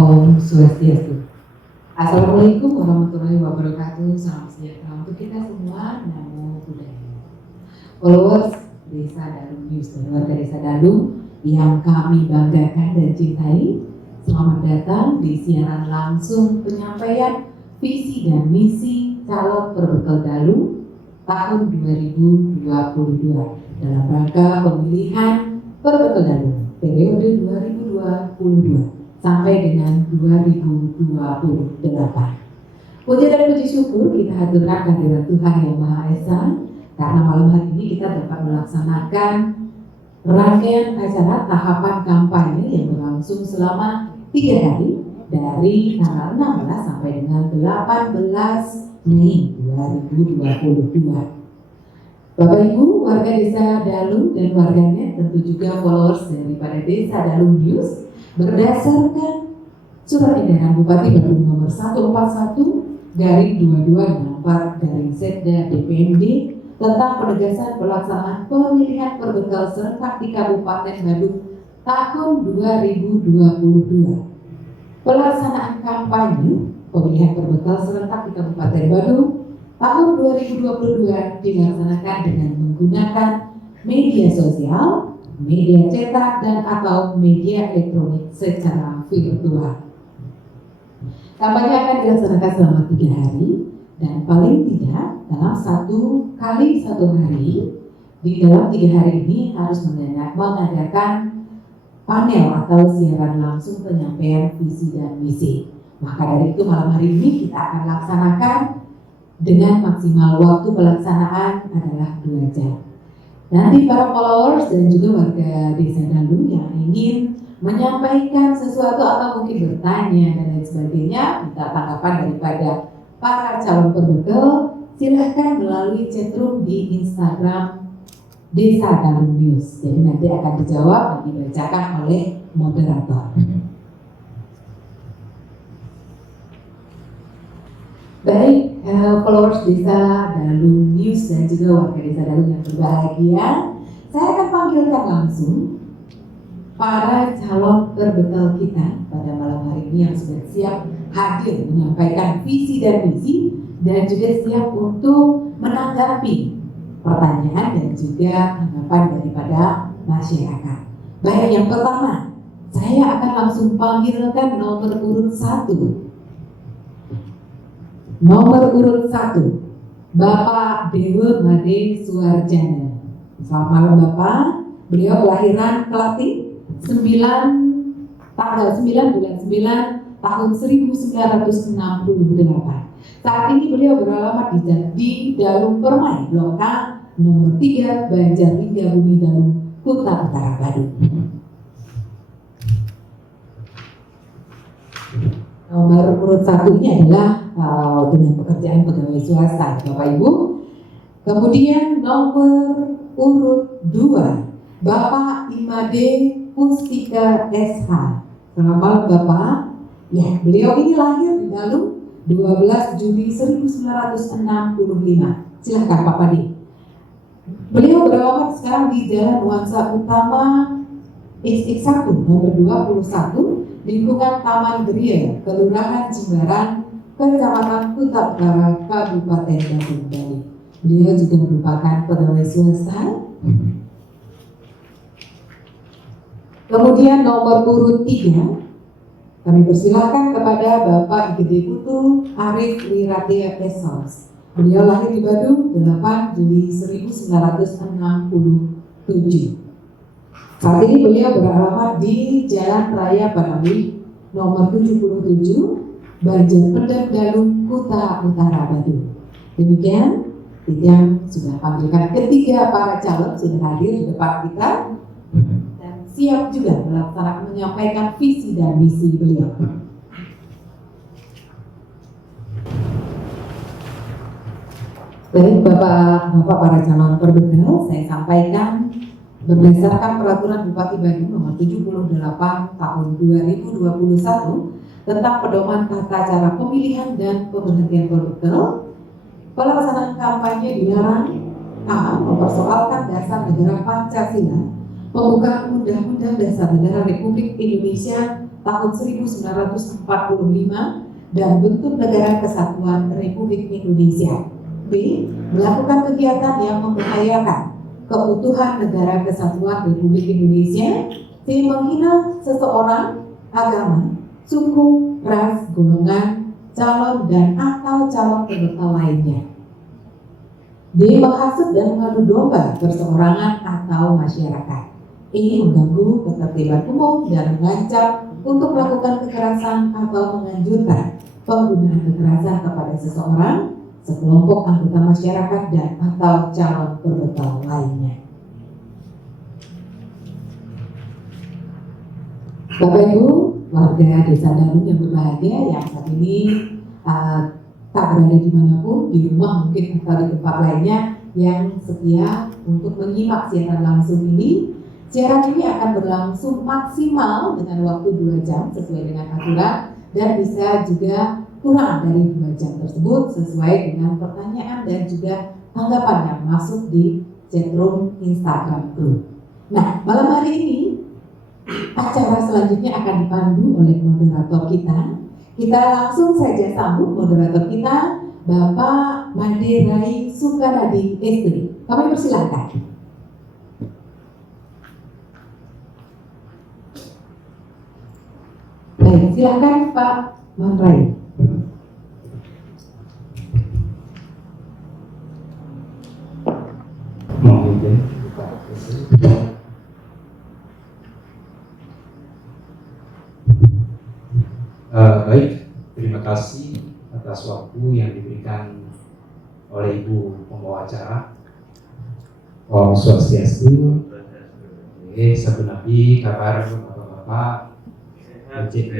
Om Swastiastu. Assalamualaikum warahmatullahi wabarakatuh. Salam sejahtera untuk kita semua. Namo Buddhaya. Followers Desa Dalung News dan warga Desa Dalung yang kami banggakan dan cintai, selamat datang di siaran langsung penyampaian visi dan misi calon perbekal Dalung tahun 2022 dalam rangka pemilihan perbekal Dalung periode 2022 sampai dengan 2028. Puji dan puji syukur kita haturkan kehadiran Tuhan Yang Maha Esa, karena malam hari ini kita dapat melaksanakan rangkaian acara tahapan kampanye yang berlangsung selama 3 hari dari tanggal 16 sampai dengan 18 Mei 2022. Bapak Ibu, warga Desa Dalung dan warganya, tentu juga followers daripada Desa Dalung News, berdasarkan surat edaran Bupati Bandung nomor 141/2264 dari Setda DPMD tentang penegasan pelaksanaan pemilihan perbekal serentak di Kabupaten Bandung tahun 2022. Pelaksanaan kampanye pemilihan perbekal serentak di Kabupaten Bandung tahun 2022 dilaksanakan dengan menggunakan media sosial, media cetak, dan atau media elektronik secara virtual. Kampanye akan dilaksanakan selama 3 hari dan paling tidak dalam 1 kali 1 hari. Di dalam 3 hari ini harus mengadakan panel atau siaran langsung penyampaian visi dan misi. Maka dari itu malam hari ini kita akan laksanakan dengan maksimal waktu pelaksanaan adalah 2 jam. Nanti para followers dan juga warga Desa Dalung yang ingin menyampaikan sesuatu atau mungkin bertanya dan lain sebagainya, minta tanggapan daripada para calon perbekal, silahkan melalui chatroom di Instagram Desa Dalung News. Jadi nanti akan dijawab dan dibacakan oleh moderator. Baik, followers Desa Dalung News dan juga warga Desa Dalung yang berbahagia, saya akan panggilkan langsung para calon perbekal kita pada malam hari ini yang sudah siap hadir menyampaikan visi dan misi dan juga siap untuk menanggapi pertanyaan dan juga tanggapan daripada masyarakat. Baik, yang pertama, saya akan langsung panggilkan nomor urut 1. Nomor urut 1, Bapak Dewa Made Suarjana. Selamat malam Bapak. Beliau kelahiran Kelati tanggal 9 bulan 9 tahun 1968. Saat ini beliau beralamat di Dalung Permai, Blok A, nomor 3, Banjarlingga Bumi Dalung, Kuta Utara Bandung. Nomor urut 1 ini adalah dengan pekerjaan pegawai swasta, Bapak Ibu. Kemudian nomor urut 2, Bapak Imade Pustika SH. Selamat malam Bapak. Ya, beliau ini lahir di Dalung 12 Juli 1965. Silakan Pak Padi. Beliau beralamat sekarang di Jalan Nuansa Utama XX1 nomor 21, lingkungan Taman Geria, Kelurahan Jimbaran, Kecamatan Kuta Utara, Kabupaten Bandung, Bali. Beliau juga merupakan pegawai swasta. Kemudian nomor urut 3, kami persilahkan kepada Bapak Gede Putu Arif Wiradia Esos. Beliau lahir di Bandung 8 Juli 1967. Saat ini beliau beralamat di Jalan Raya Banawi nomor 77, Banjarpendem Dalung, Kuta Utara Bandung. Demikian yang sudah panggilkan ketiga para calon sudah hadir di depan kita dan siap juga melaksanakan menyampaikan visi dan misi beliau. Baik Bapak para calon perbekal, saya sampaikan berdasarkan peraturan Bupati Bandung nomor 78 tahun 2021 tentang pedoman tata cara pemilihan dan pemberhentian perbekal, pelaksanaan kampanye dilarang: A. Mempersoalkan dasar negara Pancasila, pembukaan Undang-Undang Dasar Negara Republik Indonesia tahun 1945 dan bentuk negara kesatuan Republik Indonesia. B. Melakukan kegiatan yang membahayakan keutuhan negara kesatuan Republik Indonesia. C. Menghina seseorang, agama, suku, ras, golongan, calon dan atau calon peserta lainnya. D. Menghasut dan mengadu domba perseorangan atau masyarakat. E. Mengganggu ketertiban umum dan mengancam untuk melakukan kekerasan atau menganjurkan penggunaan kekerasan kepada seseorang, sekelompok anggota masyarakat dan atau calon peserta lainnya. Bapak Ibu, warga Desa Dalung yang berbahagia yang saat ini tak berada dimanapun, di rumah mungkin atau di tempat lainnya yang setia untuk menyimak siaran langsung ini. Siaran ini akan berlangsung maksimal dengan waktu 2 jam sesuai dengan aturan dan bisa juga kurang dari 2 jam tersebut sesuai dengan pertanyaan dan juga tanggapan yang masuk di chatroom Instagram Group. Nah, malam hari ini acara selanjutnya akan dipandu oleh moderator kita. Kita langsung saja sambut moderator kita, Bapak Made Rai Sukaradi ST. Kami persilakan. Baik, silakan Pak Mandrai. Baik, terima kasih atas waktu yang diberikan oleh Ibu pembawa acara. Om Swastiastu, Sabtu Nabi, kabar bapak-bapak, Ojek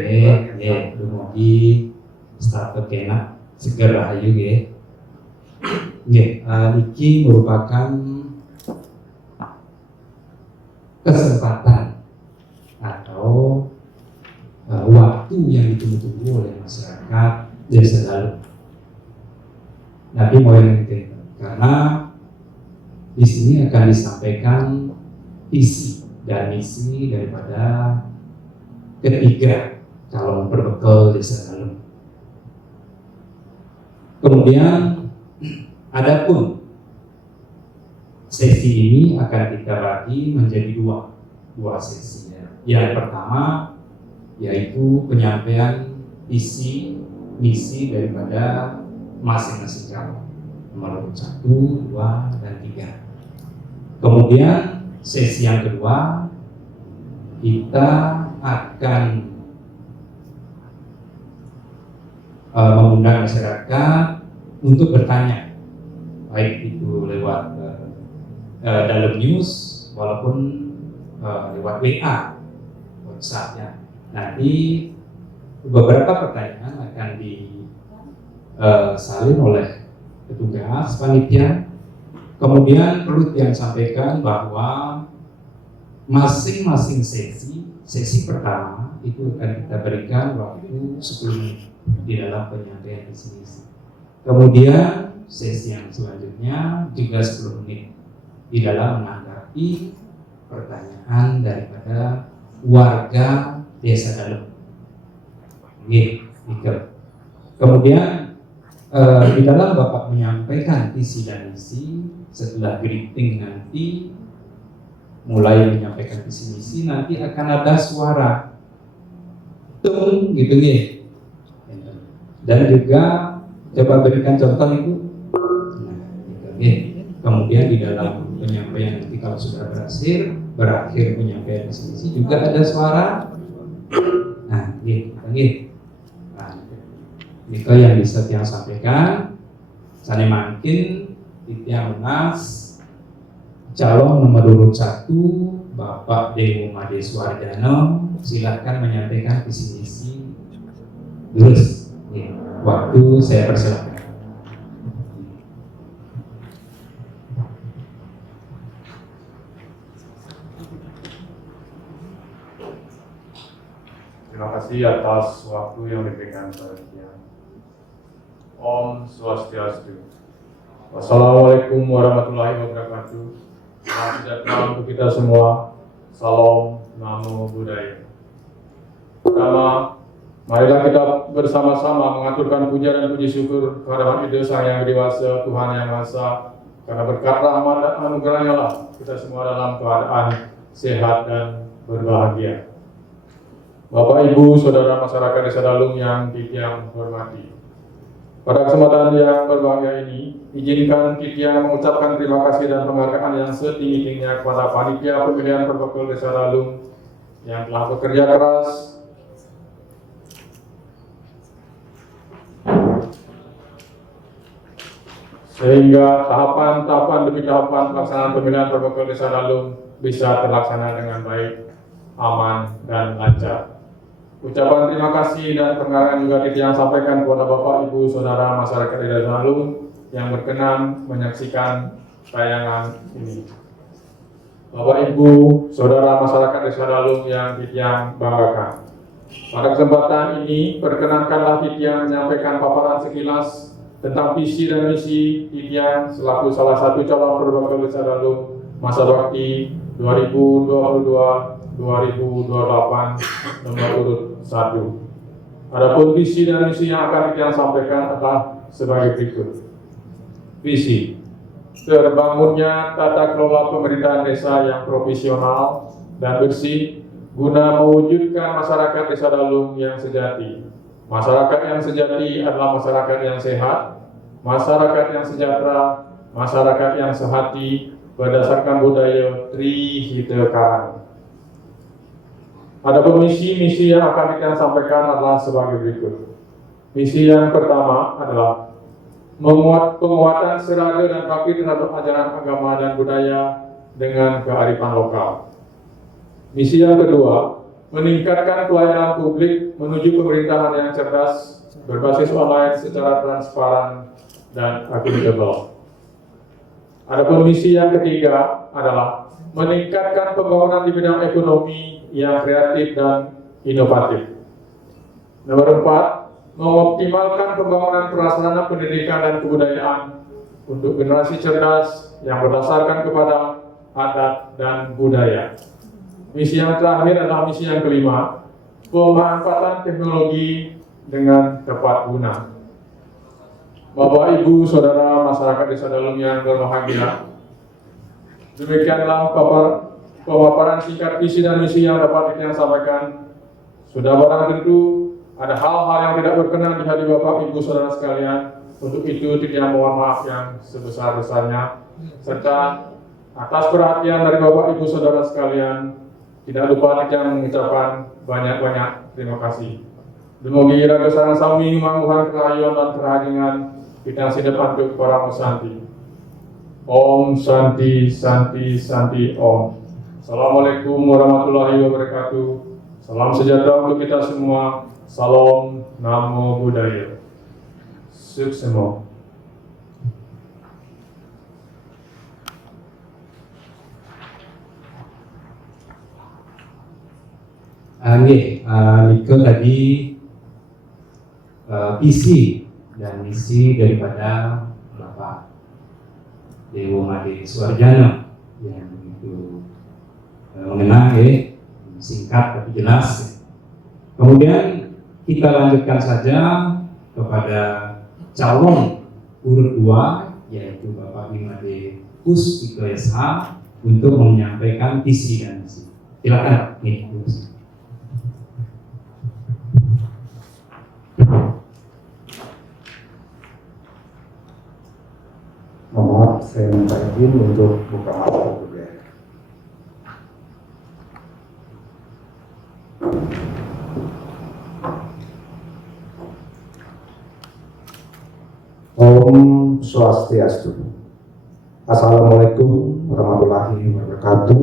dumugi, startup kena, segera ayu niki merupakan kesempatan atau waktu yang ditunggu-tunggu oleh masyarakat Desa Dalung. Nabi mau yang karena di sini akan disampaikan visi dan misi daripada ketiga calon berbekal Desa Dalung. Kemudian adapun sesi ini akan kita bagi menjadi dua sesi. Yang pertama yaitu penyampaian visi misi daripada masing-masing calon nomor 1, 2, dan 3. Kemudian sesi yang kedua kita akan mengundang masyarakat untuk bertanya, baik itu lewat dalam news walaupun lewat WA, WhatsApp-nya. Nanti beberapa pertanyaan akan disalin oleh petugas panitia. Kemudian perlu yang sampaikan bahwa masing-masing sesi pertama itu akan kita berikan waktu 10 menit di dalam penyampaian visi. Kemudian sesi yang selanjutnya juga 10 menit di dalam menanggapi pertanyaan daripada warga Desa Dalung. Kemudian di dalam Bapak menyampaikan visi dan misi, setelah greeting nanti mulai menyampaikan visi misi, nanti akan ada suara tung gitu nih. Dan juga coba berikan contoh itu. Kemudian di dalam penyampaian nanti kalau sudah berakhir penyampaian visi misi juga ada suara. Nah, itu yang bisa tiang sampaikan. Saya makin tiang Mas calon nomor urut 1 Bapak Dewo Made Suwarjano, silahkan menyampaikan visi misi. Terus, waktu saya persilakan. Terima kasih atas waktu yang diberikan kepada kita. Om Swastiastu. Wassalamualaikum warahmatullahi wabarakatuh. Salam sejahtera untuk kita semua. Salam Namo Buddhaya. Pertama, marilah kita bersama-sama mengaturkan puja dan puji syukur kehadiran Ide Sang Yang Dewasa, Tuhan Yang Maha Esa, karena berkat rahmat dan anugerahnya lah kita semua dalam keadaan sehat dan berbahagia. Bapak, Ibu, Saudara masyarakat Desa Dalung yang Titiang hormati. Pada kesempatan yang berbahagia ini, izinkan Titiang mengucapkan terima kasih dan penghargaan yang setinggi-tingginya kepada Panitia Pemilihan Perbakel Desa Dalung yang telah bekerja keras sehingga tahapan-tahapan demi tahapan pelaksanaan pemilihan Perbakel Desa Dalung bisa terlaksana dengan baik, aman, dan lancar. Ucapan terima kasih dan penghargaan juga Titiang sampaikan kepada Bapak, Ibu, Saudara masyarakat Desa Dalung yang berkenan menyaksikan tayangan ini. Bapak, Ibu, Saudara masyarakat Desa Dalung yang Titiang banggakan. Pada kesempatan ini, perkenankanlah Titiang menyampaikan paparan sekilas tentang visi dan misi Titiang selaku salah satu calon Perbakel Desa Dalung masa bakti 2022-2028 nomor urut 1. Adapun visi dan misi yang akan Titiang sampaikan adalah sebagai berikut. Visi: terbangunnya tata kelola pemerintahan desa yang profesional dan bersih guna mewujudkan masyarakat Desa Dalung yang sejati. Masyarakat yang sejati adalah masyarakat yang sehat, masyarakat yang sejahtera, masyarakat yang sehati berdasarkan budaya Trihita. Adapun misi-misi yang akan Titiang sampaikan adalah sebagai berikut. Misi yang pertama adalah penguatan serada dan bakti terhadap ajaran agama dan budaya dengan kearifan lokal. Misi yang kedua, meningkatkan pelayanan publik menuju pemerintahan yang cerdas, berbasis online secara transparan dan akuntabel. Adapun misi yang ketiga adalah meningkatkan pembangunan di bidang ekonomi yang kreatif dan inovatif. Nomor 4, mengoptimalkan pembangunan prasarana pendidikan dan kebudayaan untuk generasi cerdas yang berdasarkan kepada adat dan budaya. Misi yang terakhir adalah misi yang kelima, pemanfaatan teknologi dengan tepat guna. Bapak, Ibu, Saudara masyarakat Desa Dalung yang berbahagia, demikianlah pemaparan singkat visi dan misi yang dapat Titiang sampaikan. Sudah barang tentu ada hal-hal yang tidak berkenan di hati Bapak, Ibu, Saudara sekalian. Untuk itu Titiang mohon maaf yang sebesar-besarnya, serta atas perhatian dari Bapak, Ibu, Saudara sekalian, tidak lupa Titiang mengucapkan banyak-banyak terima kasih. Dumugi raga sareng sami mangguhan kerayuan dan kerajinan Titiang sidepan untuk para musanti. Om Santi Santi Santi Om. Assalamualaikum warahmatullahi wabarakatuh. Salam sejahtera untuk kita semua. Salam Namo Buddhaya. Suksemo. Niko tadi visi dan misi daripada Bapak Dewo Made Suarjana yang begitu mengenang, singkat tapi jelas. Kemudian kita lanjutkan saja kepada calon urut 2 yaitu Bapak Wimade Puspito SH untuk menyampaikan visi dan misi. Silakan. Mohon saya minta izin untuk buka masker dulu ya. Om Swastiastu. Assalamualaikum warahmatullahi wabarakatuh.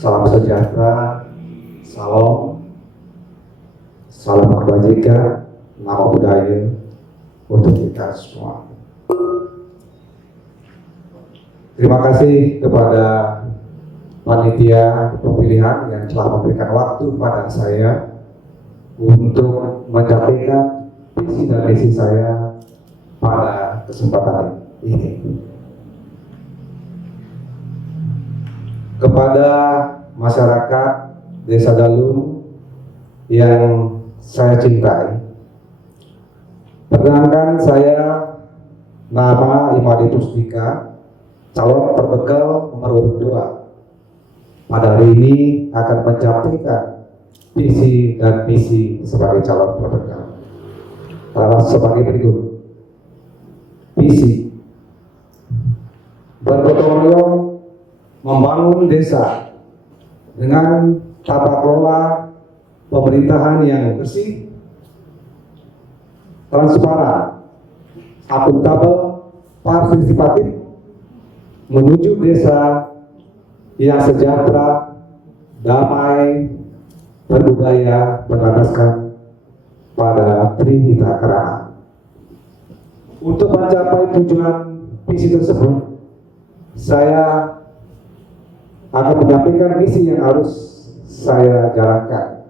Salam sejahtera, salam kebajikan, Namo Buddhaya untuk kita semua. Terima kasih kepada panitia pemilihan yang telah memberikan waktu pada saya untuk menyampaikan visi dan misi saya pada kesempatan ini. Kepada masyarakat Desa Dalung yang saya cintai, perkenalkan saya nama Imadi Pusdika, calon perbekal nomor urut 2. Pada hari ini akan menyampaikan visi dan misi sebagai calon perbekal. Adalah sebagai berikut. Visi: bergotong royong membangun desa dengan tata kelola pemerintahan yang bersih, transparan, akuntabel, partisipatif, menuju desa yang sejahtera, damai, berbudaya, berlandaskan pada Trihita Karana. Untuk mencapai tujuan visi tersebut, saya akan menyampaikan misi yang harus saya jalankan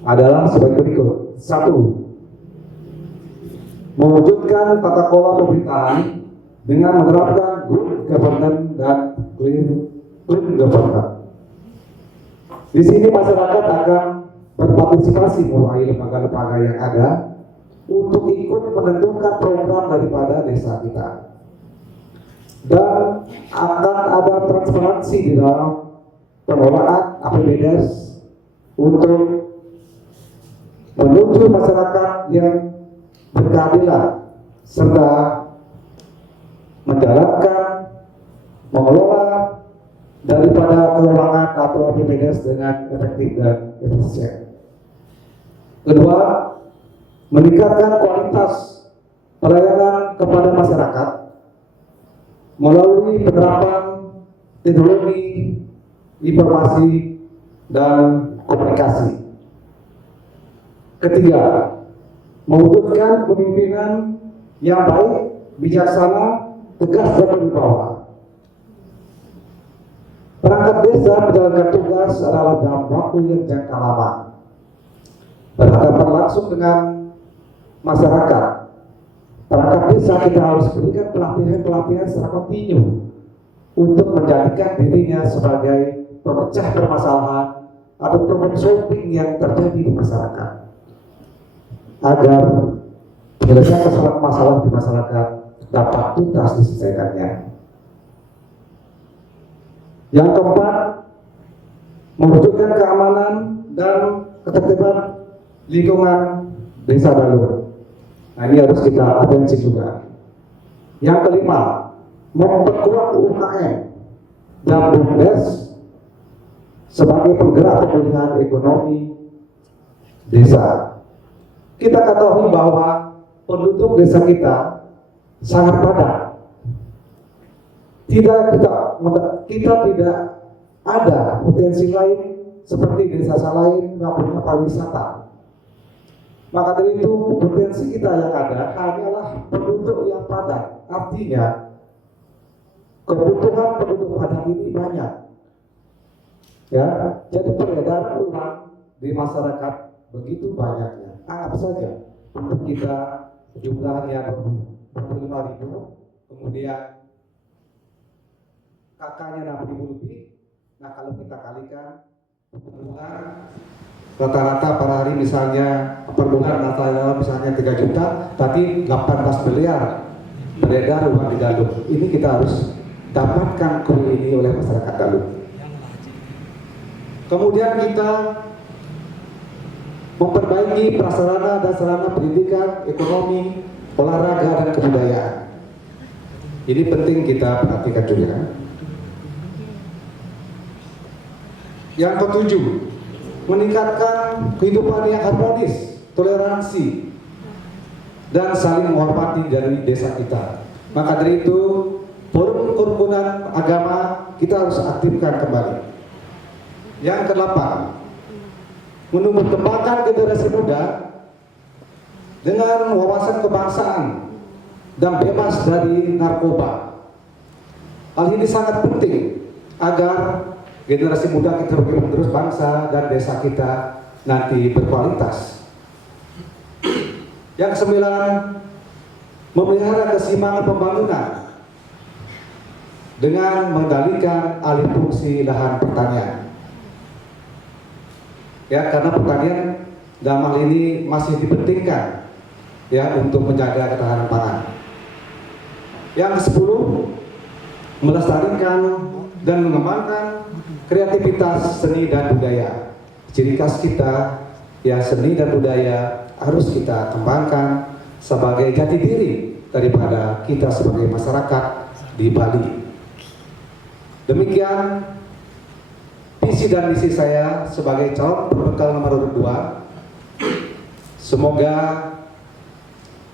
adalah sebagai berikut. 1. Mewujudkan tata kelola pemerintahan dengan menerapkan good governance dan clean governance. Di sini masyarakat akan berpartisipasi mulai lembaga-lembaga yang ada untuk ikut menentukan program daripada desa kita. Dan akan ada transparansi di dalam pengelolaan APBDes untuk menuju masyarakat yang berkeadilan serta menjalankan, mengelola daripada keuangan atau APBDes dengan efektif dan efisien. Kedua, meningkatkan kualitas pelayanan kepada masyarakat melalui penerapan teknologi, informasi, dan komunikasi. Ketiga, mewujudkan kepemimpinan yang baik, bijaksana, tegas, dan berwibawa. Perangkat desa menjalankan tugas adalah dalam waktu yang jangka lama, berhadapan langsung dengan masyarakat. Perangkat desa kita harus berikan pelatihan secara kontinu untuk menjadikan dirinya sebagai pemecah permasalahan atau problem solving yang terjadi di masyarakat, agar penyelesaian masalah di masyarakat dapat tuntas diselesaikannya. Yang keempat, mewujudkan keamanan dan ketertiban lingkungan desa Dalu. Nah, ini harus kita atensi juga. Yang kelima, memperkuat UKM dan BUMDes sebagai penggerak pemulihan ekonomi desa. Kita ketahui bahwa penduduk desa kita sangat padat. Kita tidak ada potensi lain seperti desa lain yang punya pariwisata. Maka dari itu potensi kita yang ada hanyalah penduduk yang padat. Artinya kebutuhan penduduk padat ini banyak. Ya, jadi peredaran uang di masyarakat begitu banyaknya. Anggap saja untuk kita jumlahnya 25.000, kemudian kakaknya 6.000 lebih. Nah, kalau kita kalikan rata-rata per hari misalnya per bulan rata-rata misalnya 3 juta, tapi 18 miliar beredar uang di Dalu. Ini kita harus dapatkan kue ini oleh masyarakat Dalu. Kemudian kita memperbaiki prasarana dan sarana pendidikan, ekonomi, olahraga, dan kebudayaan. Ini penting kita perhatikan juga. Yang ketujuh, meningkatkan kehidupan yang harmonis, toleransi, dan saling menghormati dari desa kita. Maka dari itu, forum kerukunan agama kita harus aktifkan kembali. Yang kedelapan, menumbuh kembangkan generasi muda dengan wawasan kebangsaan dan bebas dari narkoba. Hal ini sangat penting agar generasi muda kita bagi penerus bangsa dan desa kita nanti berkualitas. Yang kesembilan, memelihara keseimbangan pembangunan dengan mengendalikan alih fungsi lahan pertanian. ya, karena pertanian dalam hal ini masih dipentingkan ya untuk menjaga ketahanan pangan. Yang ke-10, melestarikan dan mengembangkan kreativitas seni dan budaya. Ciri khas kita ya, seni dan budaya harus kita kembangkan sebagai jati diri daripada kita sebagai masyarakat di Bali. Demikian visi dan misi saya sebagai calon berbekal nomor 2. Semoga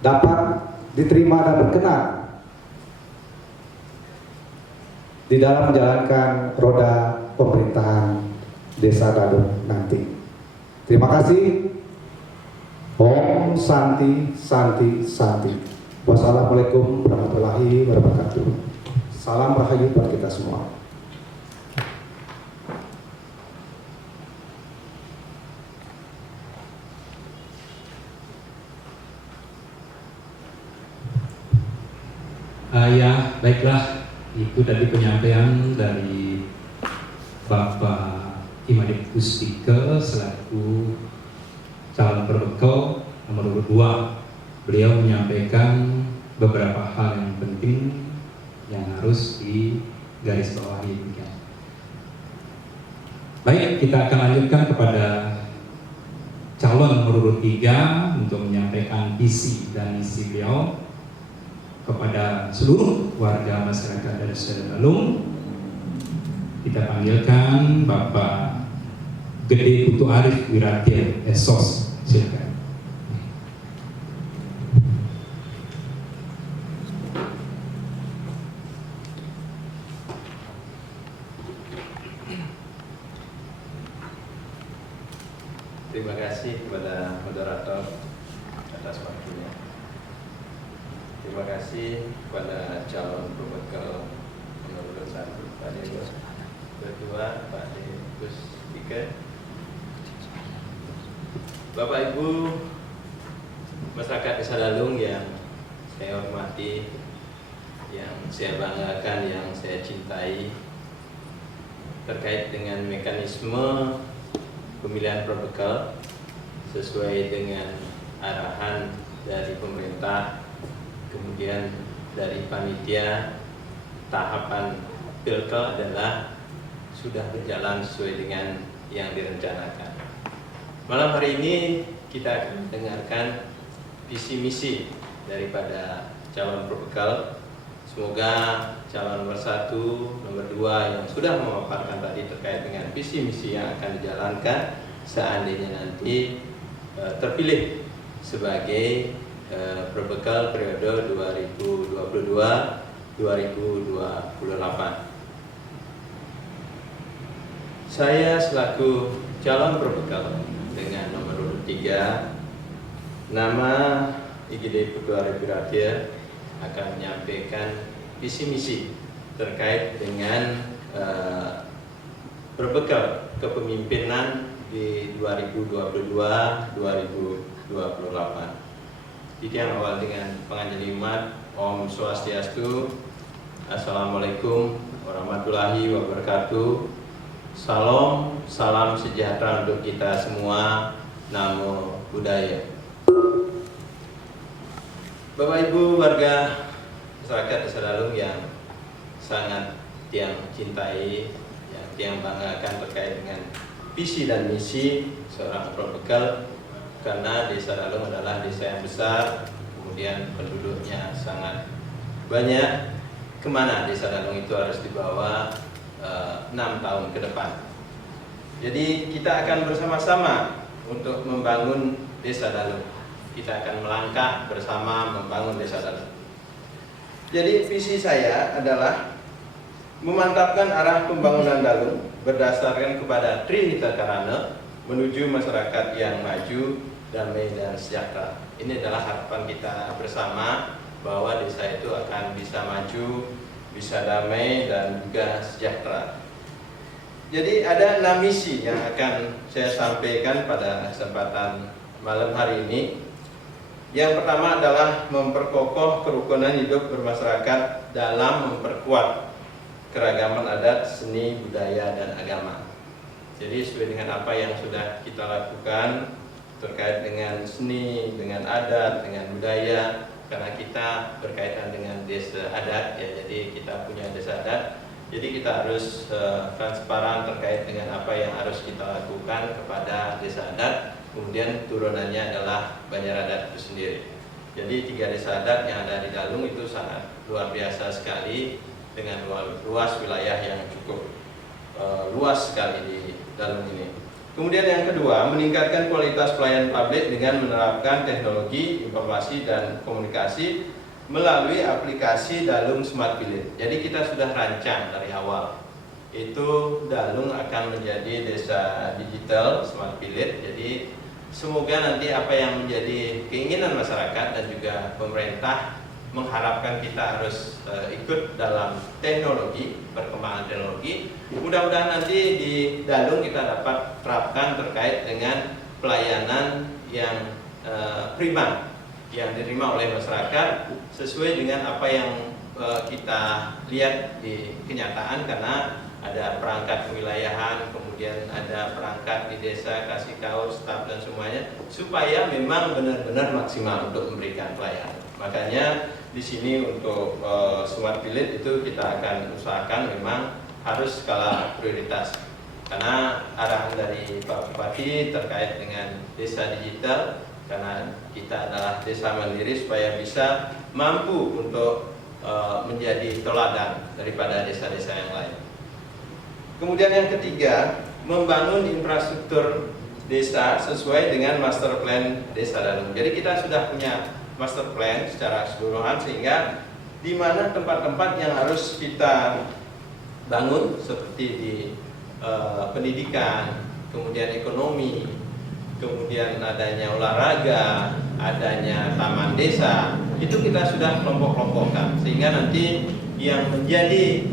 dapat diterima dan berkenan di dalam menjalankan roda pemerintahan Desa Dalung nanti. Terima kasih. Om Santi Santi Santi. Wassalamualaikum warahmatullahi wabarakatuh. Salam rahayu buat kita semua. Ya, baiklah, itu tadi penyampaian dari Bapak Imadip Pustike selaku calon berbekal nomor 2. Beliau menyampaikan beberapa hal yang penting yang harus digarisbawahi. Baik, kita akan lanjutkan kepada calon nomor 3 untuk menyampaikan visi dan misi beliau kepada seluruh warga masyarakat dari Desa Dalung. Kita panggilkan Bapak Gede Putu Arif Wiratir Esos. Silakan. Terima kasih kepada moderator atas waktunya. Terima kasih kepada calon berbekal nomor 1 Pak Dewa, kedua Pak Dekus 3, Bapak Ibu masyarakat Desa Dalung yang saya hormati, yang saya banggakan, yang saya cintai, terkait dengan mekanisme pemilihan berbekal sesuai dengan arahan dari pemerintah, kemudian dari panitia. Tahapan pilkel adalah sudah berjalan sesuai dengan yang direncanakan. Malam hari ini kita akan mendengarkan visi misi daripada calon berbekal. Semoga calon nomor 1, nomor 2 yang sudah memaparkan tadi terkait dengan visi misi yang akan dijalankan seandainya nanti terpilih sebagai berbekal periode 2022-2028. Saya selaku calon berbekal dengan nomor 3, nama IGD Putu Arif Wiratir akan menyampaikan visi misi terkait dengan berbekal kepemimpinan di 2022-2028. Yang awal dengan penganjur Jumat. Om Swastiastu. Assalamualaikum warahmatullahi wabarakatuh. Salam, salam sejahtera untuk kita semua. Namo Buddhaya. Bapak Ibu warga masyarakat Desa Dalung yang sangat tiang cintai, yang tiang banggakan terkait dengan visi dan misi seorang berbekal, karena Desa Dalung adalah desa yang besar, kemudian penduduknya sangat banyak. Kemana Desa Dalung itu harus dibawa 6 tahun ke depan. Jadi kita akan bersama-sama untuk membangun Desa Dalung. Kita akan melangkah bersama membangun Desa Dalung. Jadi visi saya adalah memantapkan arah pembangunan Dalung berdasarkan kepada Trinita Karana menuju masyarakat yang maju, damai dan sejahtera. Ini adalah harapan kita bersama bahwa desa itu akan bisa maju, bisa damai dan juga sejahtera. Jadi ada 6 misi yang akan saya sampaikan pada kesempatan malam hari ini. Yang pertama adalah memperkokoh kerukunan hidup bermasyarakat dalam memperkuat keragaman adat, seni, budaya, dan agama. Jadi sesuai dengan apa yang sudah kita lakukan terkait dengan seni, dengan adat, dengan budaya, karena kita berkaitan dengan desa adat ya, jadi kita punya desa adat, jadi kita harus transparan terkait dengan apa yang harus kita lakukan kepada desa adat. Kemudian turunannya adalah Banjar Adat itu sendiri. Jadi 3 desa adat yang ada di Dalung itu sangat luar biasa sekali, dengan luas wilayah yang cukup luas sekali di Dalung ini. Kemudian yang kedua, meningkatkan kualitas pelayanan publik dengan menerapkan teknologi informasi dan komunikasi melalui aplikasi Dalung Smart Village. Jadi kita sudah rancang dari awal, itu Dalung akan menjadi desa digital Smart Village. Jadi semoga nanti apa yang menjadi keinginan masyarakat dan juga pemerintah mengharapkan kita harus ikut dalam teknologi, perkembangan teknologi. Mudah-mudahan nanti di Dalung kita dapat terapkan terkait dengan pelayanan yang prima yang diterima oleh masyarakat sesuai dengan apa yang kita lihat di kenyataan, karena ada perangkat kewilayahan, kemudian ada perangkat di desa, kasih tahu, staf dan semuanya, supaya memang benar-benar maksimal untuk memberikan pelayanan. Makanya di sini untuk Smart Village itu kita akan usahakan memang harus skala prioritas, karena arahan dari Pak Bupati terkait dengan desa digital, karena kita adalah desa mandiri supaya bisa mampu untuk menjadi teladan daripada desa-desa yang lain. Kemudian yang ketiga, membangun infrastruktur desa sesuai dengan master plan desa Dalung. Jadi kita sudah punya master plan secara keseluruhan, sehingga di mana tempat-tempat yang harus kita bangun seperti di pendidikan, kemudian ekonomi, kemudian adanya olahraga, adanya taman desa, itu kita sudah kelompok-kelompokkan, sehingga nanti yang menjadi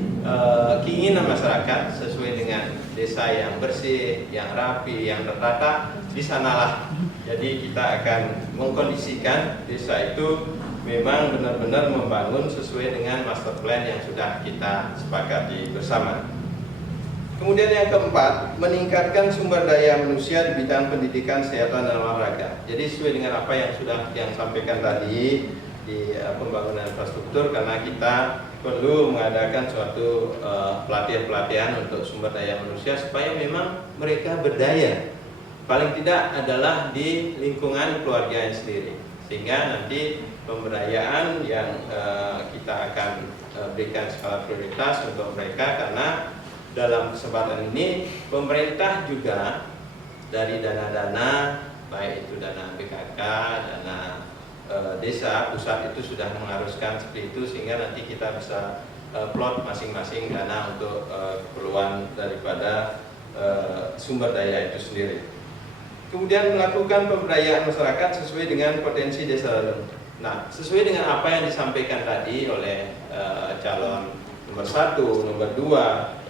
keinginan masyarakat sesuai dengan desa yang bersih, yang rapi, yang tertata, di sanalah. Jadi kita akan mengkondisikan desa itu memang benar-benar membangun sesuai dengan master plan yang sudah kita sepakati bersama. Kemudian yang keempat, meningkatkan sumber daya manusia di bidang pendidikan, kesehatan dan olahraga. Jadi sesuai dengan apa yang sudah sampaikan tadi di pembangunan infrastruktur, karena kita perlu mengadakan suatu pelatihan-pelatihan untuk sumber daya manusia supaya memang mereka berdaya. Paling tidak adalah di lingkungan keluarganya sendiri, sehingga nanti pemberdayaan yang kita akan berikan skala prioritas untuk mereka, karena dalam kesempatan ini pemerintah juga dari dana-dana, baik itu dana BKK, dana desa, pusat itu sudah mengharuskan seperti itu, sehingga nanti kita bisa plot masing-masing dana untuk keperluan daripada sumber daya itu sendiri. Kemudian melakukan pemberdayaan masyarakat sesuai dengan potensi desa Dalung. Nah, sesuai dengan apa yang disampaikan tadi oleh calon nomor 1, nomor 2,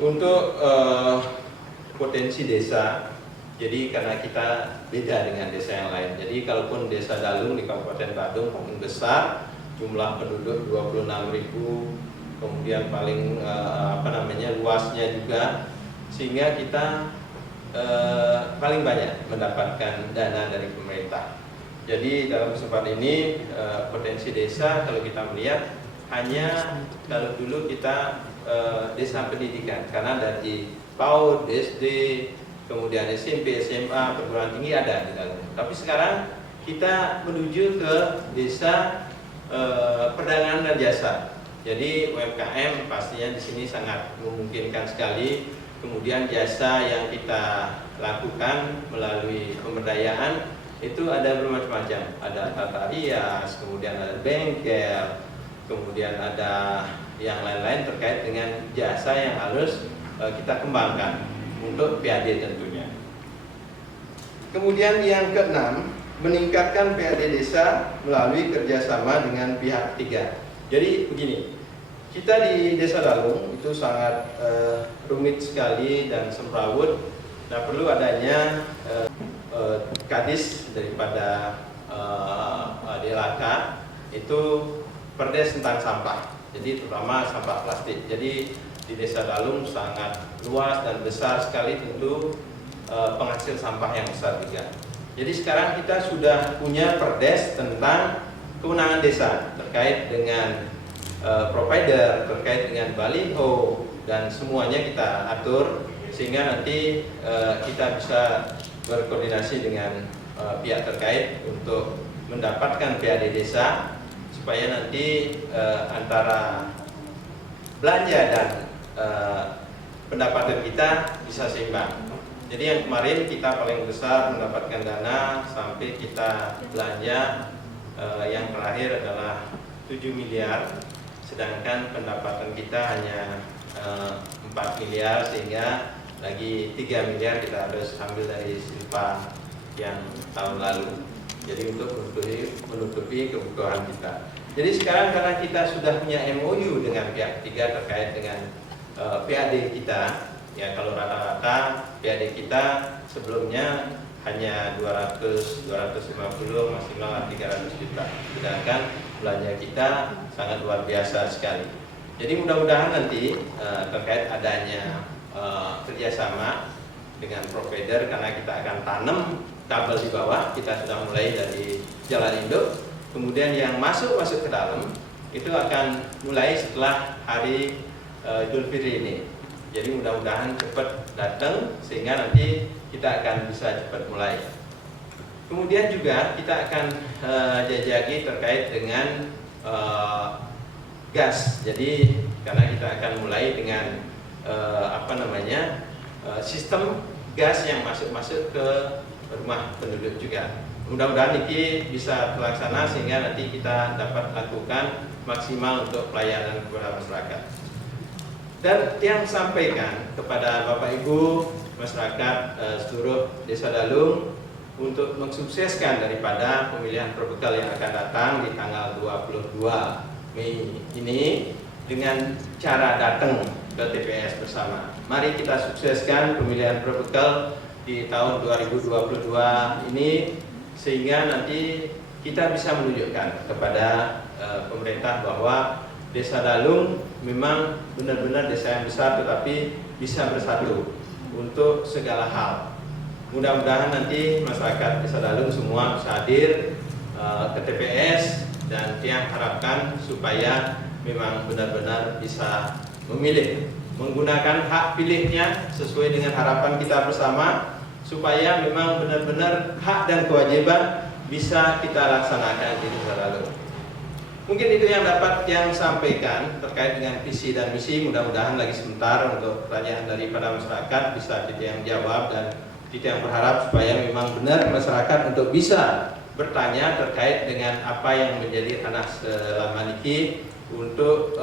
untuk potensi desa. Jadi karena kita beda dengan desa yang lain. Jadi kalaupun desa Dalung di Kabupaten Badung paling besar, jumlah penduduk 26.000, kemudian paling luasnya juga, sehingga kita paling banyak mendapatkan dana dari pemerintah. Jadi dalam kesempatan ini potensi desa kalau kita melihat hanya kalau dulu kita desa pendidikan, karena dari PAUD, SD, kemudian SMP, SMA, perguruan tinggi ada di dalam. Tapi sekarang kita menuju ke desa perdagangan dan jasa. Jadi UMKM pastinya di sini sangat memungkinkan sekali. Kemudian jasa yang kita lakukan melalui pemberdayaan itu ada bermacam-macam. Ada tata rias, kemudian ada bengkel, kemudian ada yang lain-lain terkait dengan jasa yang harus kita kembangkan untuk PAD tentunya. Kemudian yang keenam, meningkatkan PAD desa melalui kerjasama dengan pihak ketiga. Jadi begini, kita di Desa Dalung itu sangat rumit sekali dan semrawut. Nah, perlu adanya kadis daripada DLHK itu perdes tentang sampah. Jadi terutama sampah plastik. Jadi di Desa Dalung sangat luas dan besar sekali, tentu penghasil sampah yang besar juga. Jadi sekarang kita sudah punya perdes tentang kewenangan desa terkait dengan provider, terkait dengan baliho, dan semuanya kita atur sehingga nanti kita bisa berkoordinasi dengan pihak terkait untuk mendapatkan PAD desa supaya nanti antara belanja dan pendapatan kita bisa seimbang. Jadi yang kemarin kita paling besar mendapatkan dana sampai kita belanja yang terakhir adalah 7 miliar, sedangkan pendapatan kita hanya 4 miliar, sehingga lagi 3 miliar kita harus ambil dari silpa yang tahun lalu. Jadi untuk menutupi kebutuhan kita. Jadi sekarang karena kita sudah punya MOU dengan pihak ketiga terkait dengan PAD kita, ya kalau rata-rata PAD kita sebelumnya hanya 200, 250, maksimal 300 juta. Sedangkan belanja kita sangat luar biasa sekali. Jadi mudah-mudahan nanti terkait adanya kerjasama dengan provider, karena kita akan tanam kabel di bawah, kita sudah mulai dari jalan induk, kemudian yang masuk ke dalam itu akan mulai setelah hari Idul Fitri ini. Jadi mudah-mudahan cepat datang sehingga nanti kita akan bisa cepat mulai. Kemudian juga kita akan jajaki terkait dengan gas. Jadi karena kita akan mulai dengan sistem gas yang masuk ke rumah penduduk juga. Mudah-mudahan ini bisa terlaksana sehingga nanti kita dapat lakukan maksimal untuk pelayanan kepada masyarakat. Dan yang sampaikan kepada Bapak Ibu masyarakat seluruh Desa Dalung untuk mensukseskan daripada pemilihan perbekal yang akan datang di tanggal 22 Mei ini dengan cara datang ke TPS bersama. Mari kita sukseskan pemilihan perbekal di tahun 2022 ini sehingga nanti kita bisa menunjukkan kepada pemerintah bahwa Desa Dalung memang benar-benar desa yang besar tetapi bisa bersatu untuk segala hal. Mudah-mudahan nanti masyarakat Desa Dalung semua bisa hadir ke TPS dan yang harapkan supaya memang benar-benar bisa memilih, menggunakan hak pilihnya sesuai dengan harapan kita bersama supaya memang benar-benar hak dan kewajiban bisa kita laksanakan di Desa Dalung. Mungkin itu yang dapat yang sampaikan terkait dengan visi dan misi. Mudah-mudahan lagi sebentar untuk pertanyaan daripada masyarakat bisa kita yang jawab, dan kita yang berharap supaya memang benar masyarakat untuk bisa bertanya terkait dengan apa yang menjadi tanah selama ini untuk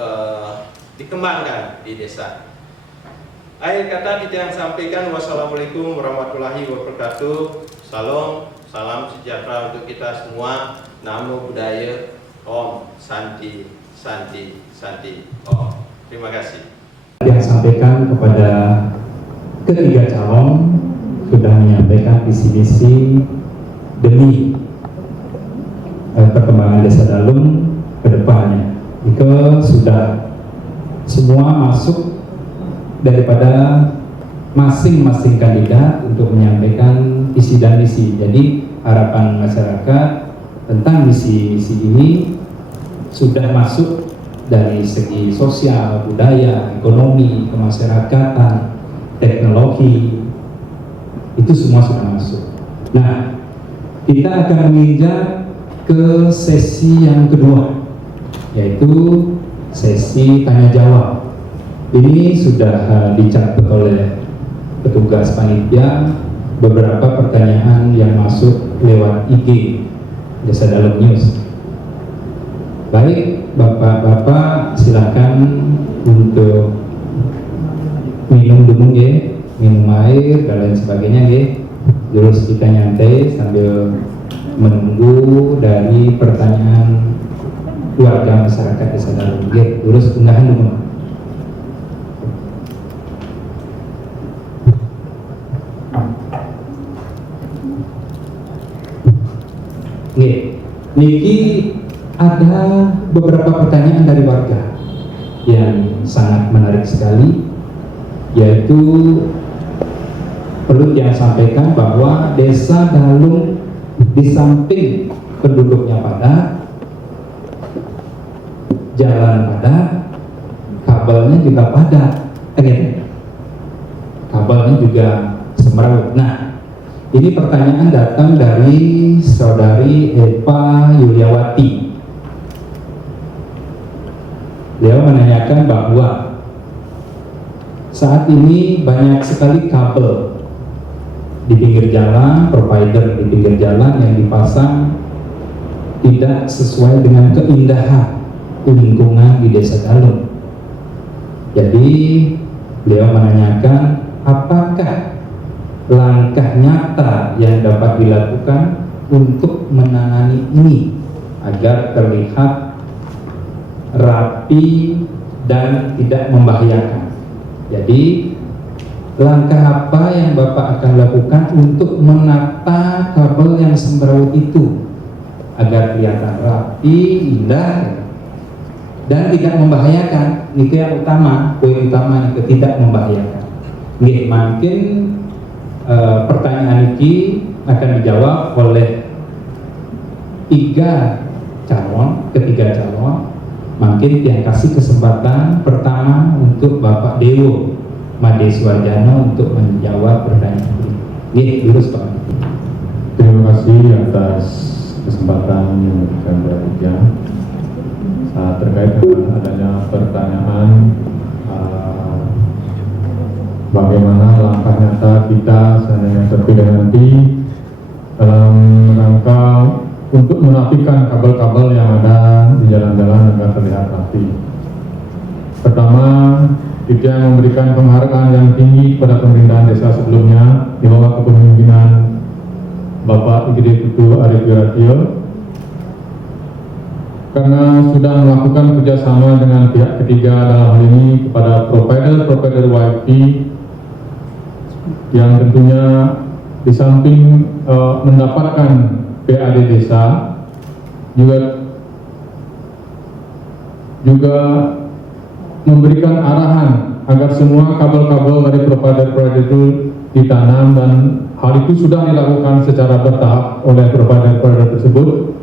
dikembangkan di desa. Akhir kata kita yang sampaikan, wassalamualaikum warahmatullahi wabarakatuh. Salam sejahtera untuk kita semua. Namo Buddhaya. Om Santi Santi Santi Om. Terima kasih. Yang sampaikan kepada ketiga calon sudah menyampaikan visi misi demi perkembangan Desa Dalung ke depannya. Itu sudah semua masuk daripada masing-masing kandidat untuk menyampaikan visi dan misi. Jadi harapan masyarakat tentang misi-misi ini sudah masuk dari segi sosial, budaya, ekonomi, kemasyarakatan, teknologi, itu semua sudah masuk. Nah, kita akan menginjak ke sesi yang kedua, yaitu sesi tanya jawab. Ini sudah dicatat oleh petugas panitia beberapa pertanyaan yang masuk lewat IG Desa Dalung News. Baik, Bapak-bapak silakan untuk minum dulu ya, minum air dan lain sebagainya ya. Terus kita nyantai sambil menunggu dari pertanyaan warga masyarakat Desa Dalung ya. Terus undahan dulu. Niki ada beberapa pertanyaan dari warga. yang sangat menarik sekali, yaitu perlu yang sampaikan bahwa Desa Dalung di samping penduduknya padat, jalan padat, kabelnya juga padat, kabelnya juga semeraut. Nah, ini pertanyaan datang dari saudari Eva Yuliawati. Beliau menanyakan bahwa saat ini banyak sekali kabel di pinggir jalan, provider di pinggir jalan yang dipasang tidak sesuai dengan keindahan lingkungan di Desa Dalung. Jadi beliau menanyakan apakah langkah nyata yang dapat dilakukan untuk menangani ini agar terlihat rapi dan tidak membahayakan. Jadi langkah apa yang Bapak akan lakukan untuk menata kabel yang semeraut itu agar kelihatan rapi, indah, dan tidak membahayakan? Itu yang utama, poin utama itu tidak membahayakan. Nggih, mungkin pertanyaan ini akan dijawab oleh ketiga calon. Mungkin yang kasih kesempatan pertama untuk Bapak Dewo Made Suwarjana untuk menjawab pertanyaan ini. Nggih, lurus Pak. Terima kasih atas kesempatan yang diberikan bertiga. Terkait dengan adanya pertanyaan bagaimana langkah nyata kita seandainya terpilih nanti dalam rangka untuk menapikan kabel-kabel yang ada di jalan-jalan agar terlihat rapi. Pertama, kita memberikan penghargaan yang tinggi kepada pemerintahan desa sebelumnya di bawah kepemimpinan Bapak IGD Putu Arief Wiratio, karena sudah melakukan kerjasama dengan pihak ketiga dalam hal ini kepada provider WiFi yang tentunya di samping mendapatkan PAD desa juga memberikan arahan agar semua kabel-kabel dari provider itu ditanam, dan hal itu sudah dilakukan secara bertahap oleh provider tersebut,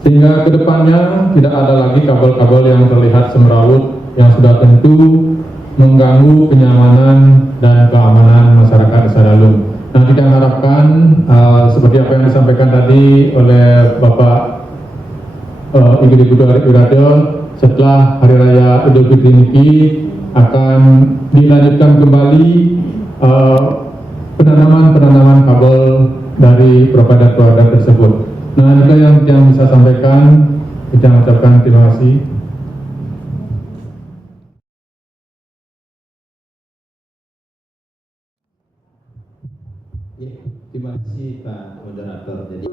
sehingga kedepannya tidak ada lagi kabel-kabel yang terlihat semeraut yang sudah tentu mengganggu kenyamanan dan keamanan masyarakat Desa Dalung. Nah, kita harapkan seperti apa yang disampaikan tadi oleh Bapak IGD Putu Arief Wiratio, setelah Hari Raya Idul Fitri ini akan dilanjutkan kembali penanaman kabel dari provider tersebut. Nah, itu yang bisa sampaikan. Kita ucapkan terima kasih. Ya, terima kasih Pak Moderator. Jadi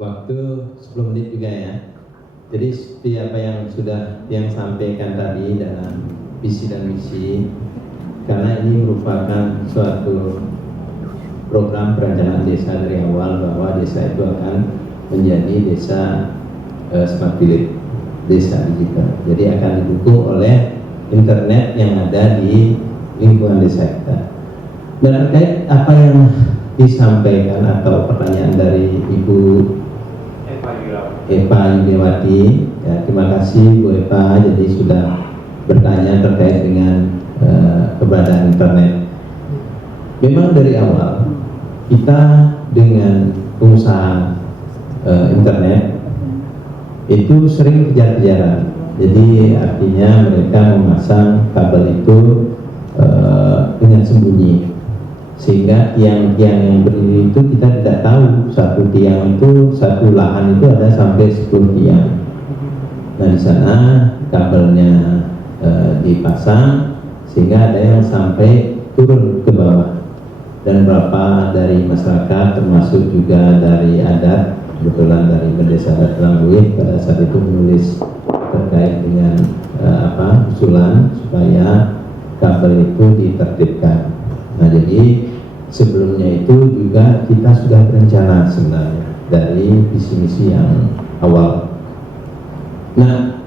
waktu 10 menit juga ya. Jadi seperti apa yang sudah sampaikan tadi dalam visi dan misi, karena ini merupakan suatu program perencanaan desa dari awal bahwa desa itu akan menjadi desa smart village, desa digital. Jadi akan didukung oleh internet yang ada di lingkungan desa kita. Dan terkait apa yang disampaikan atau pertanyaan dari Ibu Eva Yuliawati, ya, terima kasih Bu Eva, jadi sudah bertanya terkait dengan keberadaan internet. Memang dari awal kita dengan pengusaha internet itu sering kejar-kejaran. Jadi artinya mereka memasang kabel itu dengan sembunyi, sehingga tiang-tiang yang berdiri itu kita tidak tahu satu tiang itu, satu lahan itu ada sampai 10 tiang. Nah, di sana kabelnya dipasang sehingga ada yang sampai turun ke bawah, dan beberapa dari masyarakat termasuk juga dari adat, kebetulan dari Desa Adat Langguih pada saat itu menulis terkait dengan usulan supaya kabel itu ditertibkan. Nah, jadi sebelumnya itu juga kita sudah berencana sebenarnya dari visi misi yang awal. Nah,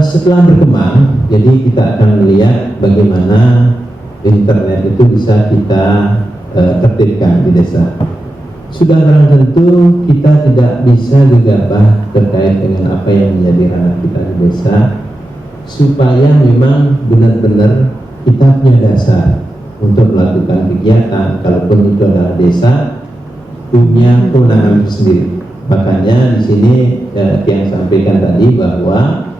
Setelah berkembang, jadi kita akan melihat bagaimana internet itu bisa kita tertibkan di desa. Sudah barang tentu kita tidak bisa gegabah terkait dengan apa yang menjadi ranah kita di desa, supaya memang benar-benar kita punya dasar untuk melakukan kegiatan. Kalaupun itu adalah desa, punya kewenangan sendiri. Makanya di sini yang sampaikan tadi bahwa